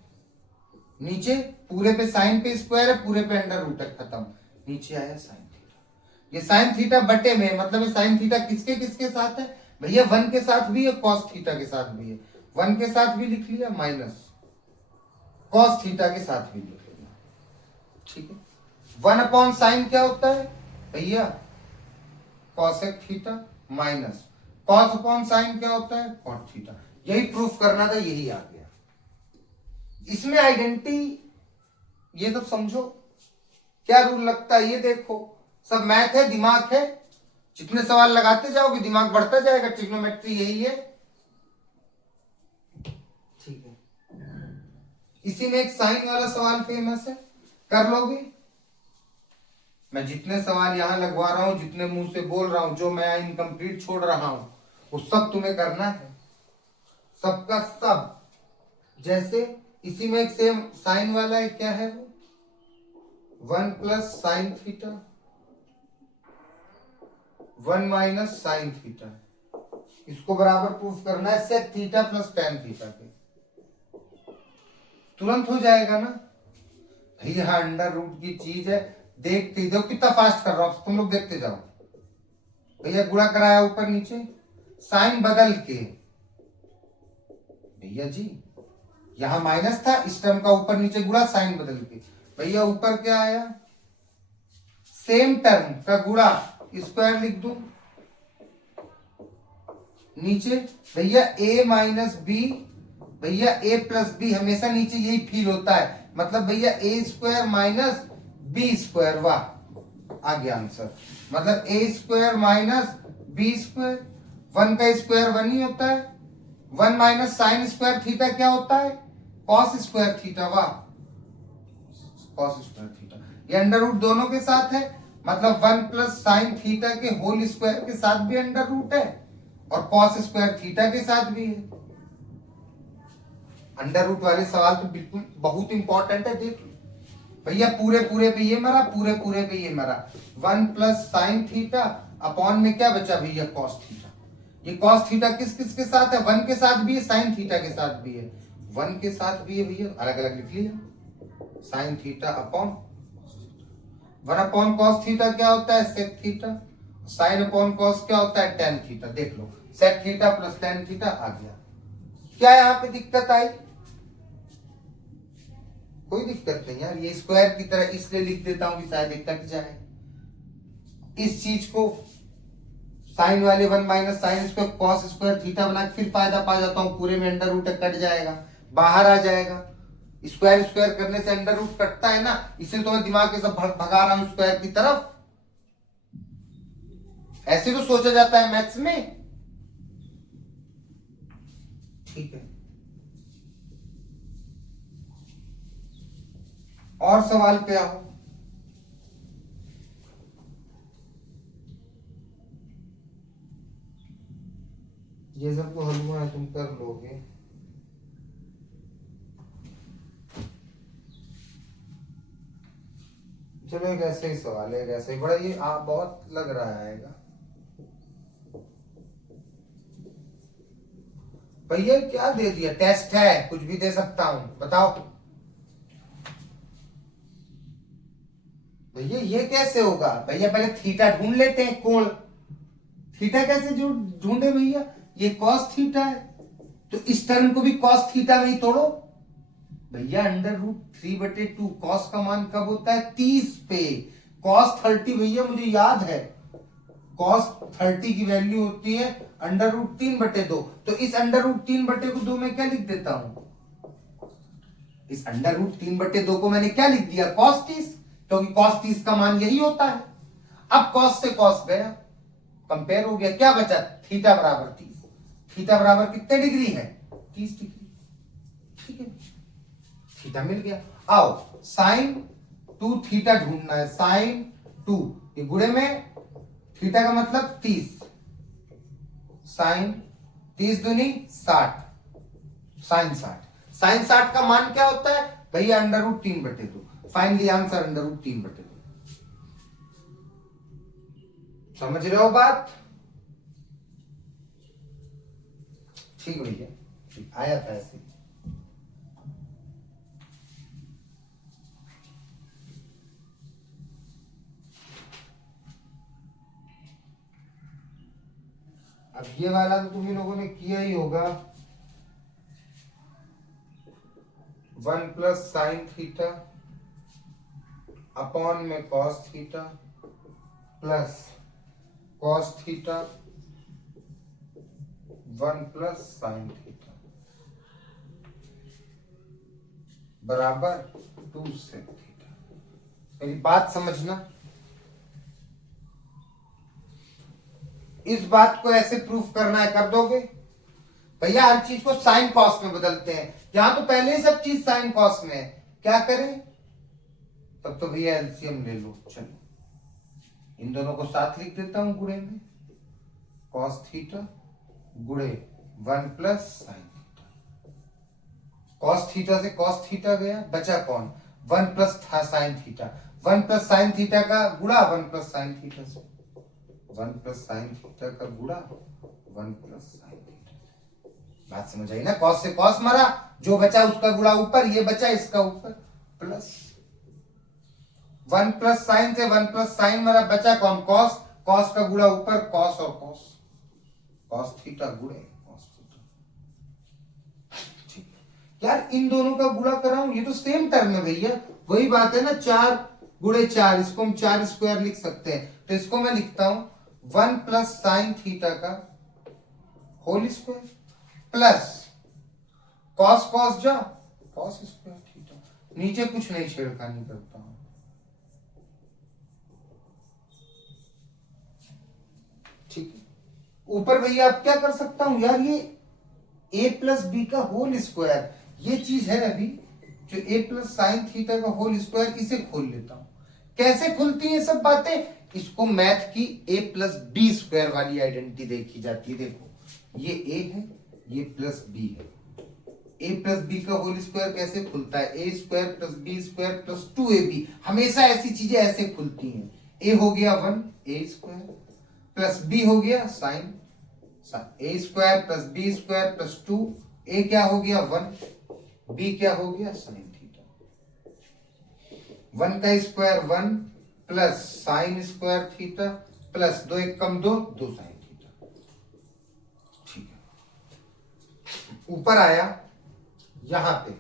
नीचे पूरे पे साइन पे स्क्वायर है, पूरे पे अंडर रूट है, खत्म, नीचे आया साइन थीटा, ये साइन थीटा बटे में, मतलब साइन थीटा किसके किसके साथ है, भैया 1 के साथ भी है, कॉस थीटा के साथ भी है, 1 के साथ भी लिख लिया माइनस कॉस थीटा के साथ भी लिख लिया, ठीक है। 1/sin क्या होता है भैया, कॉसेक थीटा माइनस cos/sin क्या होता है, कॉट थीटा। यही प्रूफ करना था, यही आ गया। इसमें आइडेंटिटी ये सब समझो क्या रूल लगता है, ये देखो सब मैथ है, दिमाग है, जितने सवाल लगाते जाओगे दिमाग बढ़ता जाएगा। ट्रिग्नोमेट्री यही है, ठीक है। इसी में एक साइन वाला सवाल फेमस है, कर लोगे। मैं जितने सवाल यहां लगवा रहा हूं, जितने मुंह से बोल रहा हूं, जो मैं इनकम्प्लीट छोड़ रहा हूं, वो सब तुम्हें करना है, सबका सब। जैसे इसी में एक सेम साइन वाला है, क्या है वो, 1 + sin थीटा 1 - sin थीटा। इसको बराबर प्रूफ करना है सेक थीटा + tan थीटा के। तुरंत हो जाएगा ना भैया, अंडर रूट की चीज है। देखते देखो कितना फास्ट कर रहा हूं, तुम लोग देखते जाओ। भैया गुणा कराया ऊपर नीचे, साइन बदल के, भैया जी यहां माइनस था, इस टर्म का ऊपर नीचे गुणा, साइन बदल के। भैया ऊपर क्या आया, सेम टर्म का गुणा, स्क्वायर लिख दूं, नीचे भैया a - b, भैया a + b हमेशा नीचे यही फील होता है, मतलब भैया a² - b²। वाह आ गया आंसर, मतलब a² - b²। 1 का स्क्वायर 1 ही होता है। 1 - sin² थीटा क्या होता है, cos² थीटा। वाह, cos² थीटा। ये अंडर रूट दोनों के साथ है, मतलब 1 + sin थीटा के होल स्क्वायर के साथ भी अंडर रूट है, और cos² थीटा के साथ भी है। अंडर रूट वाले सवाल तो बिल्कुल बहुत इंपॉर्टेंट है, देख लो भैया। पूरे पूरे पे ये मरा, पूरे पूरे पे ये मरा। 1 + sin थीटा अपॉन में क्या बचा भैया, cos थीटा। ये cos थीटा किस किस के साथ है, 1 के साथ भी है, sin थीटा के साथ भी है। 1 के साथ भी है भैया, अलग अलग लिख लिया, sin theta upon 1/cos theta क्या होता है, sec थीटा। sin/cos क्या होता है, tan थीटा। देख लो sec थीटा + tan थीटा आ गया। क्या यहाँ पे दिक्कत आई, कोई दिक्कत नहीं यार। ये स्क्वायर की तरह इसलिए लिख देता हूं कि शायद कट जाए इस चीज को। साइन वाले 1 - sin² cos² थीटा बना के फिर फायदा पा जाता हूं, पूरे में अंडर रूट कट जाएगा, बाहर आ जाएगा। स्क्वायर स्क्वायर करने से अंडर रूट कटता है ना, इसलिए तो मैं दिमाग के सब भगा रहा हूं स्क्वायर की तरफ। ऐसे तो सोचा जाता है मैथ्स में, ठीक है। और सवाल पे आओ। ये सब तो हलवा है, तुम कर लोगे। चलो एक ऐसे ही सवाल है, ऐसे ही बड़ा ये बहुत लग रहा है भैया। क्या दे दिया, टेस्ट है, कुछ भी दे सकता हूं, बताओ भैया। ये कैसे होगा भैया, पहले थीटा ढूंढ लेते हैं, कोण थीटा कैसे ढूंढे भैया, ये cos थीटा है, तो इस टर्म को भी cos थीटा में ही तोड़ो भैया। √3/2 cos का मान कब होता है, 30 पे। cos 30 भैया मुझे याद है, cos 30 की वैल्यू होती है √3/2। तो इस √3/2 में क्या लिख देता हूं, इस √3/2 को मैंने क्या लिख दिया, cos 30, क्योंकि cos 30 का मान यही होता है। अब cos से cos गया, कंपेयर हो गया, क्या बचा, थीटा बराबर 30। थीटा बराबर कितने डिग्री है, 30 डिग्री, ठीक है। थीटा मिल गया। आओ sin 2 थीटा ढूंढना है, sin 2 ये गुणे में थीटा का मतलब 30, sin 30 दूनी 60, sin 60। sin 60 का मान क्या होता है भैया, √3/2। Finally answer √3/2। समझ रहे हो बात, ठीक भैया, ठीक आया था ऐसे। अब ये वाला तो तुम लोगों ने किया ही होगा, 1 प्लस साइन थीटा अपॉन में cos theta plus cos theta 1 plus sine theta बराबर 2 सेक थीटा। मेरी बात समझना, इस बात को ऐसे प्रूफ करना है, कर दोगे भैया? हर चीज को साइन कॉस में बदलते हैं, यहां तो पहले ही सब चीज साइन कॉस में है, क्या करें? तब तो भैया एलसीएम ले लो। चलो इन दोनों को साथ लिख देता हूं गुणे में, कॉस थीटा गुणे 1 plus sign theta. Cos theta से कॉस थीटा गया, बचा कौन? 1 प्लस साइन थीटा। 1 प्लस साइन थीटा का गुणा 1 प्लस साइन थीटा से, 1 प्लस साइन थीटा का गुणा 1 प्लस साइन थीटा। बात समझ आई ना? कॉस से कॉस मरा, जो बचा उसका गुणा ऊपर, ये बचा इसका ऊपर, प्लस 1 प्लस साइन से 1 प्लस साइन मरा, बचा कौन? कॉस, कॉस का गुणा ऊपर, कॉस और कॉस, कॉस थीटा गुणे कॉस थीटा। ठीक यार, इन दोनों का गुणा कराऊं, ये तो सेम टर्म है भैया, वही बात है ना, 4 गुणे 4, इसको हम 4 स्क्वायर लिख सकते हैं, तो इसको मैं लिखता हूं 1 प्लस साइन थीटा का whole square plus cos cos जा कॉस स्क्वायर थीटा। नीचे कुछ नहीं छेड़खानी करता हूं, ठीक है। ऊपर भैया आप क्या कर सकता हूं यार, ये a प्लस बी का होल स्क्वायर, ये चीज है अभी जो a प्लस साइन थीटा का होल स्क्वायर, इसे खोल लेता हूं। कैसे खुलती है सब बातें? इसको मैथ की a प्लस बी स्क्वायर वाली आइडेंटिटी देखी जाती है। देखो ये a है, ये प्लस b है, a प्लस बी का होल स्क्वायर कैसे खुलता है? a square plus b square plus 2ab, हमेशा ऐसी चीजें ऐसे खुलती हैं। a हो गया 1 a स्क्वायर प्लस b हो गया sin a square plus b square plus 2, a क्या हो गया 1, b क्या हो गया साइन थीटा। 1 का square 1 plus sine square theta plus 2 1 कम 2 2 साइन थीटा। ठीक है, ऊपर आया यहां पे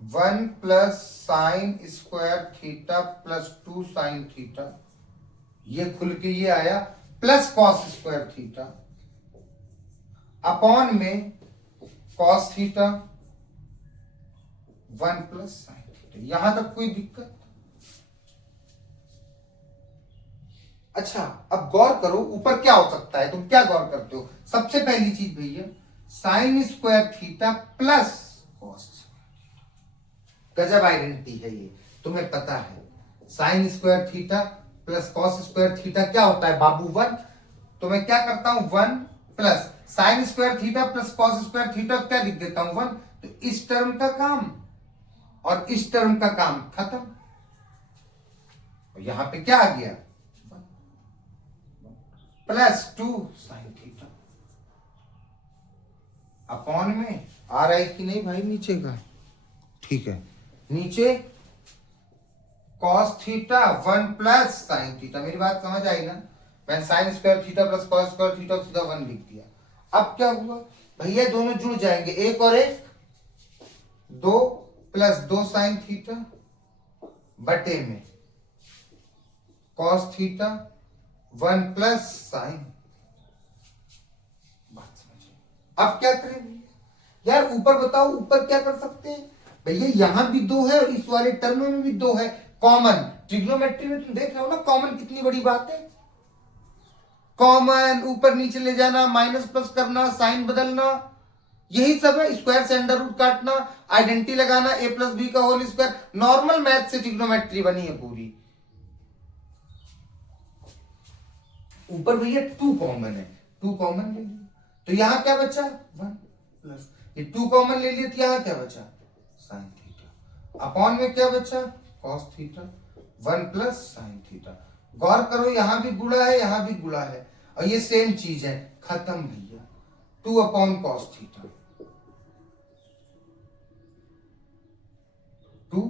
1 plus sine square theta plus 2 sine theta, ये खुल के ये आया plus cos square theta upon में cos theta 1 plus sign theta. यहां तक कोई दिक्कत? अच्छा, अब गौर करो ऊपर क्या हो सकता है, तुम क्या गौर करते हो? सबसे पहली चीज भैया, sign square theta plus cos square, गजब आइडेंटिटी है ये, तुम्हें पता है। Sign square theta plus cos square theta क्या होता है बाबू? 1। तो मैं क्या करता हूं 1 plus sine square theta plus cos square theta, क्या लिख देता हूं 1। तो इस टर्म का काम और इस टर्म का काम खत्म, और यहां पे क्या आ गया प्लस 2 साइन थीटा अपॉन में आ रहा है कि नहीं भाई नीचे का? ठीक है, नीचे cos theta 1 plus sine theta. मेरी बात समझ आई ना? मैंने sign square theta plus cos square theta सीधा 1 लिख दिया। अब क्या हुआ भैया, दोनों जुड़ जाएंगे, एक और एक 2 प्लस 2 साइन थीटा बटे में कॉस थीटा 1 प्लस साइन। बात समझिए, अब क्या करें भैया? यार ऊपर बताओ, ऊपर क्या कर सकते हैं भैया? यहां भी 2 है और इस वाले टर्म में भी 2 है, कॉमन। ट्रिग्नोमेट्री में तुम देख रहे हो ना, कॉमन कितनी बड़ी बात है। कॉमन, ऊपर नीचे ले जाना, माइनस प्लस करना, साइन बदलना, यही सब है। स्क्वायर से अंडर रूट काटना, आइडेंटिटी लगाना, a प्लस बी का होल स्क्वायर, नॉर्मल मैथ से ट्रिग्नोमेट्री बनी है पूरी। ऊपर भैया 2 कॉमन है, 2 कॉमन ले लिया, तो यहां क्या बचा 1 प्लस, ये 2 कॉमन ले लिया, तो यहां क्या बचा साइन थीटा अपॉन में क्या बचा cos theta 1 plus sign theta. गौर करो, यहां भी गुणा है, यहां भी गुणा है, और ये सेम चीज है, खत्म भैया। 2 अपॉन कॉस थीटा 2,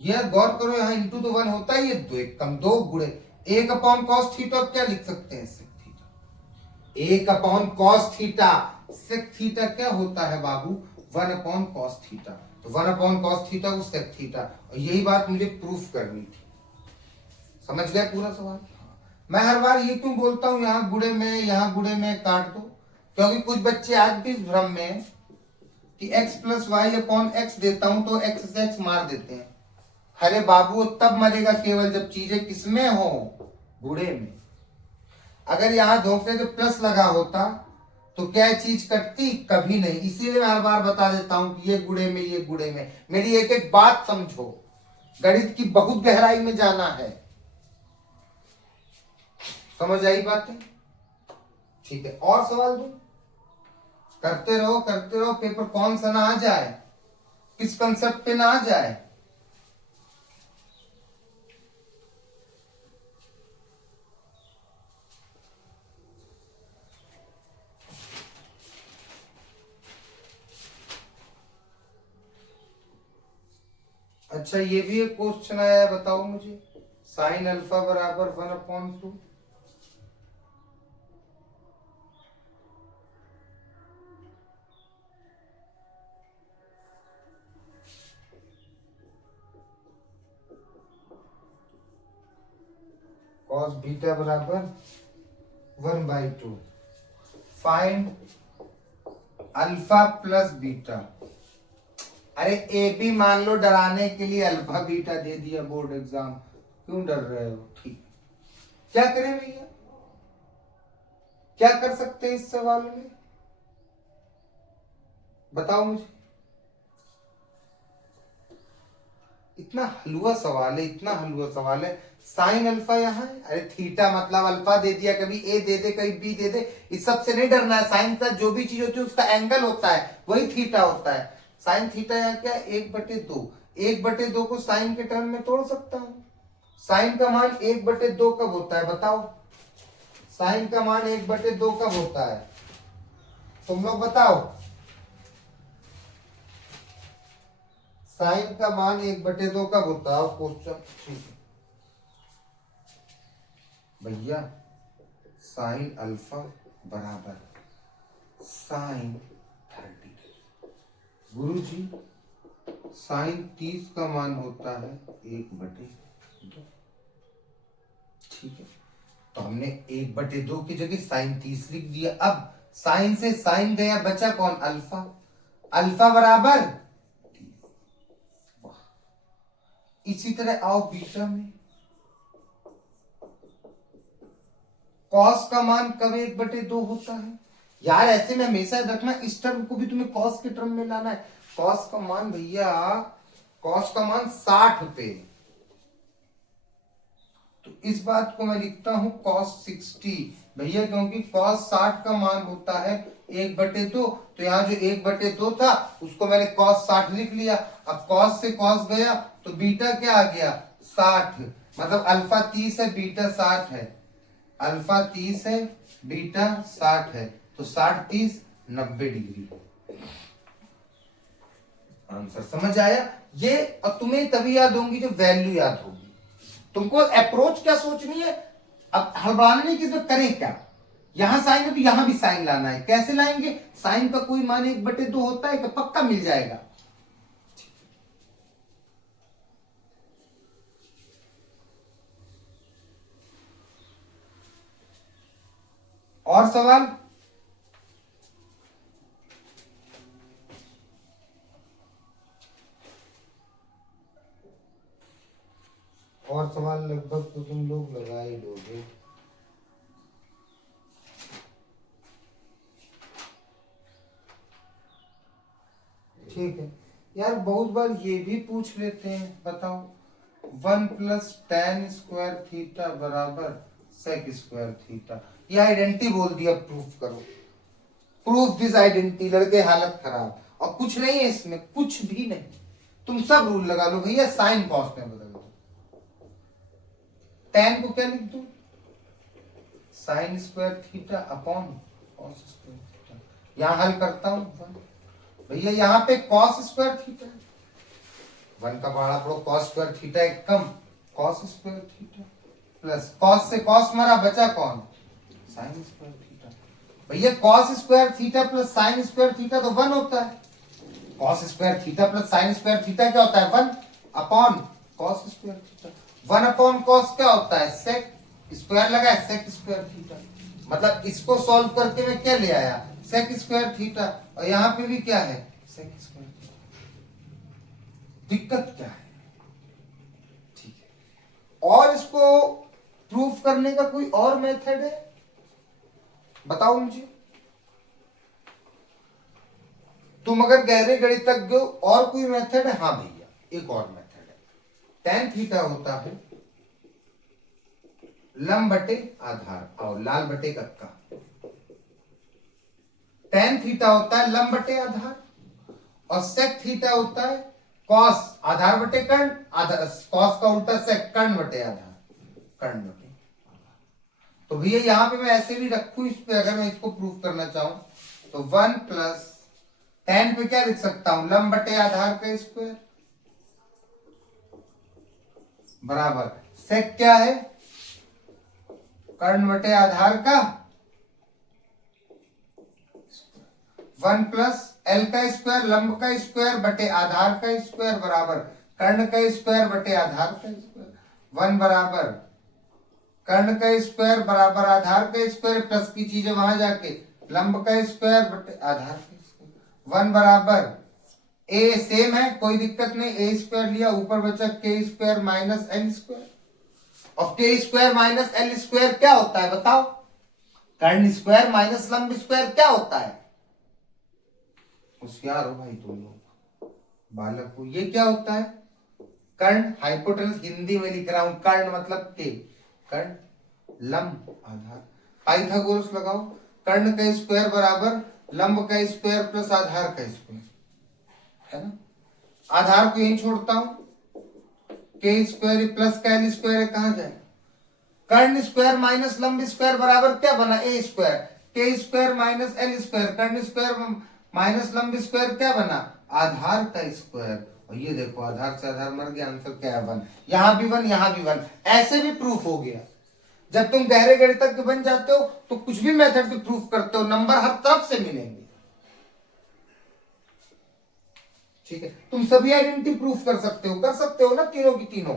ये गौर करो, यहां इंटू तो 1 होता है, ये 2 1 कम 2 गुणे 1 अपॉन कॉस थीटा। अब क्या लिख सकते हैं सेक थीटा, एक upon cos theta. Sec theta क्या होता है बाबू? 1 अपॉन कॉस थीटा। तो 1 अपॉन कॉस थीटा को सेक थीटा, और यही बात मुझे प्रूफ करनी थी। समझ गए पूरा सवाल? मैं हर बार ये क्यों बोलता हूं यहाँ गुणे में, यहाँ गुणे में काट दो, क्योंकि कुछ बच्चे आज भी इस भ्रम में हैं कि x plus y upon x देता हूं तो x से x मार देते हैं। अरे बाबू तब मरेगा केवल जब चीजें किसमें हो? गुणे में। अगर यहां धोखे से प्लस लगा होता तो क्या चीज कटती? कभी नहीं। इसीलिए मैं हर बार बता देता हूं कि ये गुणे में, ये गुणे में। मेरी एक एक बात समझो, गणित की बहुत गहराई में जाना है। समझ आई बातें? ठीक है, और सवाल दो। करते रहो, पेपर कौन सा ना आ जाए, किस कंसेप्ट पे ना आ जाए। अच्छा, ये भी एक क्वेश्चन आया है, बताओ मुझे। साइन अल्फा बराबर 1/2। कॉस बीटा बराबर 1/2। Find alpha plus beta. अरे ए बी मान लो डराने के लिए अल्फा बीटा दे दिया बोर्ड एग्जाम, क्यों डर रहे हो? ठीक, क्या करें भैया, क्या कर सकते हैं इस सवाल में, बताओ मुझे। इतना हलवा सवाल है, इतना हलवा सवाल है। साइन अल्फा यहाँ है, अरे थीटा मतलब अल्फा दे दिया, कभी ए दे दे कभी बी दे दे, इस सब से नहीं डरना है। साइन का जो भी चीज होती है उसका एंगल होता है, वही थीटा होता है। साइन थीटा यहाँ क्या? 1/2। 1/2 को साइन के टर्म में तोड़ सकता हूं। साइन का मान 1/2 कब होता है बताओ? साइन का मान 1/2 कब होता है? तुम लोग बताओ। साइन का मान 1/2 कब होता है क्वेश्चन? ठीक है भैया, साइन अल्फा बराबर साइन 30। गुरु जी, साइन 30 का मान होता है 1/2। ठीक है, तो हमने 1/2 की जगह साइन 30 लिख दिया। अब साइन से साइन गया, बचा कौन? अल्फा। अल्फा बराबर 30। इसी तरह आओ बीटा में। कॉस का मान कब 1/2 होता है? यार ऐसे में हमेशा रखना, इस टर्म को भी तुम्हें कॉस के टर्म में लाना है। कॉस का मान भैया, कॉस का मान 60 पे, तो इस बात को मैं लिखता हूं cos 60 भैया, क्योंकि cos 60 का मान होता है 1/2। तो यहाँ जो 1/2 था उसको मैंने cos 60 लिख लिया। अब cos से cos गया तो बीटा क्या आ गया? 60। मतलब अल्फा 30 है, बीटा 60 है। अल्फा 30 है, बीटा 60 है, तो 60 30 90 डिग्री। आंसर समझ आया ये? और तुम्हें तभी याद होंगी जो वैल्यू याद होगी। तुमको अप्रोच क्या सोचनी है, अब हड़बड़ाना नहीं कि इसमें करें क्या। यहां साइन है तो यहां भी साइन लाना है। कैसे लाएंगे? साइन का कोई मान 1/2 होता है कि पक्का मिल जाएगा। और सवाल? और सवाल लगभग तो तुम लोग लगा ही दोगे। ठीक है यार, बहुत बार ये भी पूछ लेते हैं, बताओ 1 + tan स्क्वायर थीटा बराबर sec स्क्वायर थीटा। ये आइडेंटिटी बोल दिया, प्रूफ करो। Proof this identity. लड़के हालत खराब, और कुछ नहीं है इसमें, कुछ भी नहीं। तुम सब रूल लगा लो भैया, साइन कॉस में बदल दो। tan को क्या लिख दो? Sign square theta upon cos square theta. यहां हल करता हूं भैया, यहाँ पे कॉस स्क्वायर थीटा, 1 का पहाड़ा पड़ो, कॉस स्क्वायर थीटा एक कम, cos square theta plus cos से कॉस मरा, बचा कौन? Sine square theta. भैया cos square theta plus sine square theta तो 1 होता है। Cos square theta plus sine square theta क्या होता है 1 upon cos square theta. 1 upon cos क्या होता है सेक, स्क्वायर लगा है सेक स्क्वायर थीटा। मतलब इसको सॉल्व करके मैं क्या ले आया सेक स्क्वायर थीटा, और यहां पे भी क्या है सेक स्क्वायर थीटा। दिक्कत क्या है, ठीक है। और इसको प्रूफ करने का कोई और मेथड है बताओ मुझे। तुम अगर गहरे गणितज्ञ हो और कोई मेथड है? हाँ भैया एक और मेथड है। tan थीटा होता है लंब बटे आधार और लाल बटे कक्का। tan थीटा होता है लंब बटे आधार और sec थीटा होता है cos आधार बटे कर्ण, आधार cos का उल्टा sec कर्ण बटे आधार, कर्ण बटे। तो भैया यहां पे मैं ऐसे भी रखूं इस पे, अगर मैं इसको प्रूफ करना चाहूं तो 1 प्लस tan पे क्या लिख सकता हूं लंब बटे आधार का स्क्वायर बराबर sec क्या है कर्ण बटे आधार का 1 प्लस एल का स्क्वायर लंब का स्क्वायर बटे आधार का स्क्वायर बराबर कर्ण का स्क्वायर बटे आधार का स्क्वायर। 1 बराबर कर्ण का स्क्वायर बराबर आधार का स्क्वायर प्लस की चीजें वहां जाके लंब का स्क्वायर बटे आधार का स्क्वायर। 1 बराबर ए सेम है कोई दिक्कत नहीं, ए स्क्वायर लिया ऊपर बचा के स्क्वायर माइनस एल स्क्वायर। और के स्क्वायर माइनस एल स्क्वायर क्या होता है बताओ। कर्ण स्क्वायर माइनस लंब स्क्वायर क्या होता है। होशियार हो भाई तुम लोग बालक हो। ये क्या होता है कर्ण हाइपोटेनस, हिंदी में लिख रहा हूं कर्ण मतलब के, कर्ण लंब आधार। पाइथागोरस लगाओ, कर्ण का स्क्वायर बराबर लंब का स्क्वायर प्लस आधार का स्क्वायर है ना। आधार को यहीं छोड़ता हूं, के स्क्वायर प्लस का एल स्क्वायर कहां जाए। कर्ण स्क्वायर माइनस लंब स्क्वायर बराबर क्या बना ए स्क्वायर, के स्क्वायर माइनस एल स्क्वायर, कर्ण स्क्वायर माइनस लंब स्क्वायर क्या बना आधार का स्क्वायर। और ये देखो आधार से आधार मर गया, आंसर क्या है 1। यहां भी 1 यहां भी 1, ऐसे भी प्रूफ हो गया। जब तुम गहरे गणितज्ञ बन जाते हो तो कुछ भी मेथड से प्रूफ करते हो, नंबर हर तरफ से मिलेंगे। ठीक है, तुम सभी आइडेंटिटी प्रूफ कर सकते हो ना तीनों की तीनों।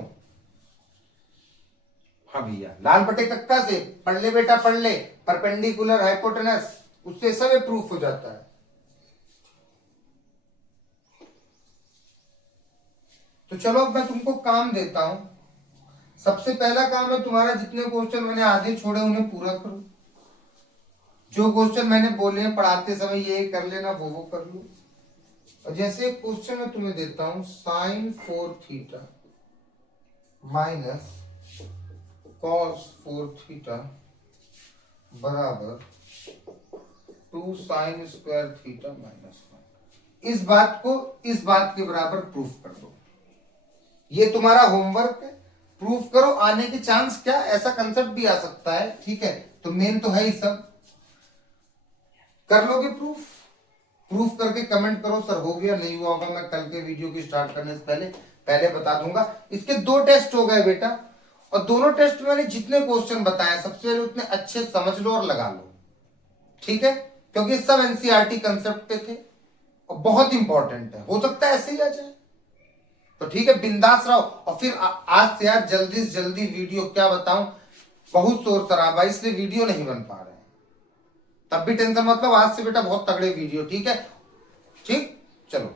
हाँ भैया लाल बटे कक्का से पढ़ ले बेटा पढ़ ले, परपेंडिकुलर हाइपोटेनस उससे सब प्रूफ हो जाता है। तो चलो अब मैं तुमको काम देता हूं। सबसे पहला काम है तुम्हारा जितने क्वेश्चन मैंने आधे छोड़े उन्हें पूरा करो। जो क्वेश्चन मैंने बोले हैं पढ़ाते समय ये कर लेना, वो कर लो। और जैसे एक क्वेश्चन मैं तुम्हें देता हूं sin 4 theta minus cos 4 theta बराबर 2 साइन स्क्वायर थीटा माइनस 1। इस बात के बराबर प्रूफ कर दो। ये तुम्हारा होमवर्क है, प्रूफ करो। आने के चांस क्या ऐसा कंसेप्ट भी आ सकता है, ठीक है। तो मेन तो है ही सब। कर लोगे प्रूफ करके कमेंट करो सर हो गया नहीं हुआ होगा, मैं कल के वीडियो की स्टार्ट करने से पहले बता दूंगा। इसके 2 टेस्ट हो गए बेटा, और दोनों टेस्ट में मैंने जितने क्वेश्चन बताए सबसे पहले उतने अच्छे समझ लो और लगा लो, ठीक है। क्योंकि सब एनसीईआरटी कंसेप्ट पे थे और बहुत इंपॉर्टेंट है, हो सकता है ऐसे ही आ जाए। तो ठीक है बिंदास रहो। और फिर आज से यार जल्दी से जल्दी वीडियो क्या बताऊं, बहुत शोर शराबा इसलिए वीडियो नहीं बन पा रहे हैं। तब भी टेंशन मतलब आज से बेटा बहुत तगड़े वीडियो, ठीक है। ठीक चलो।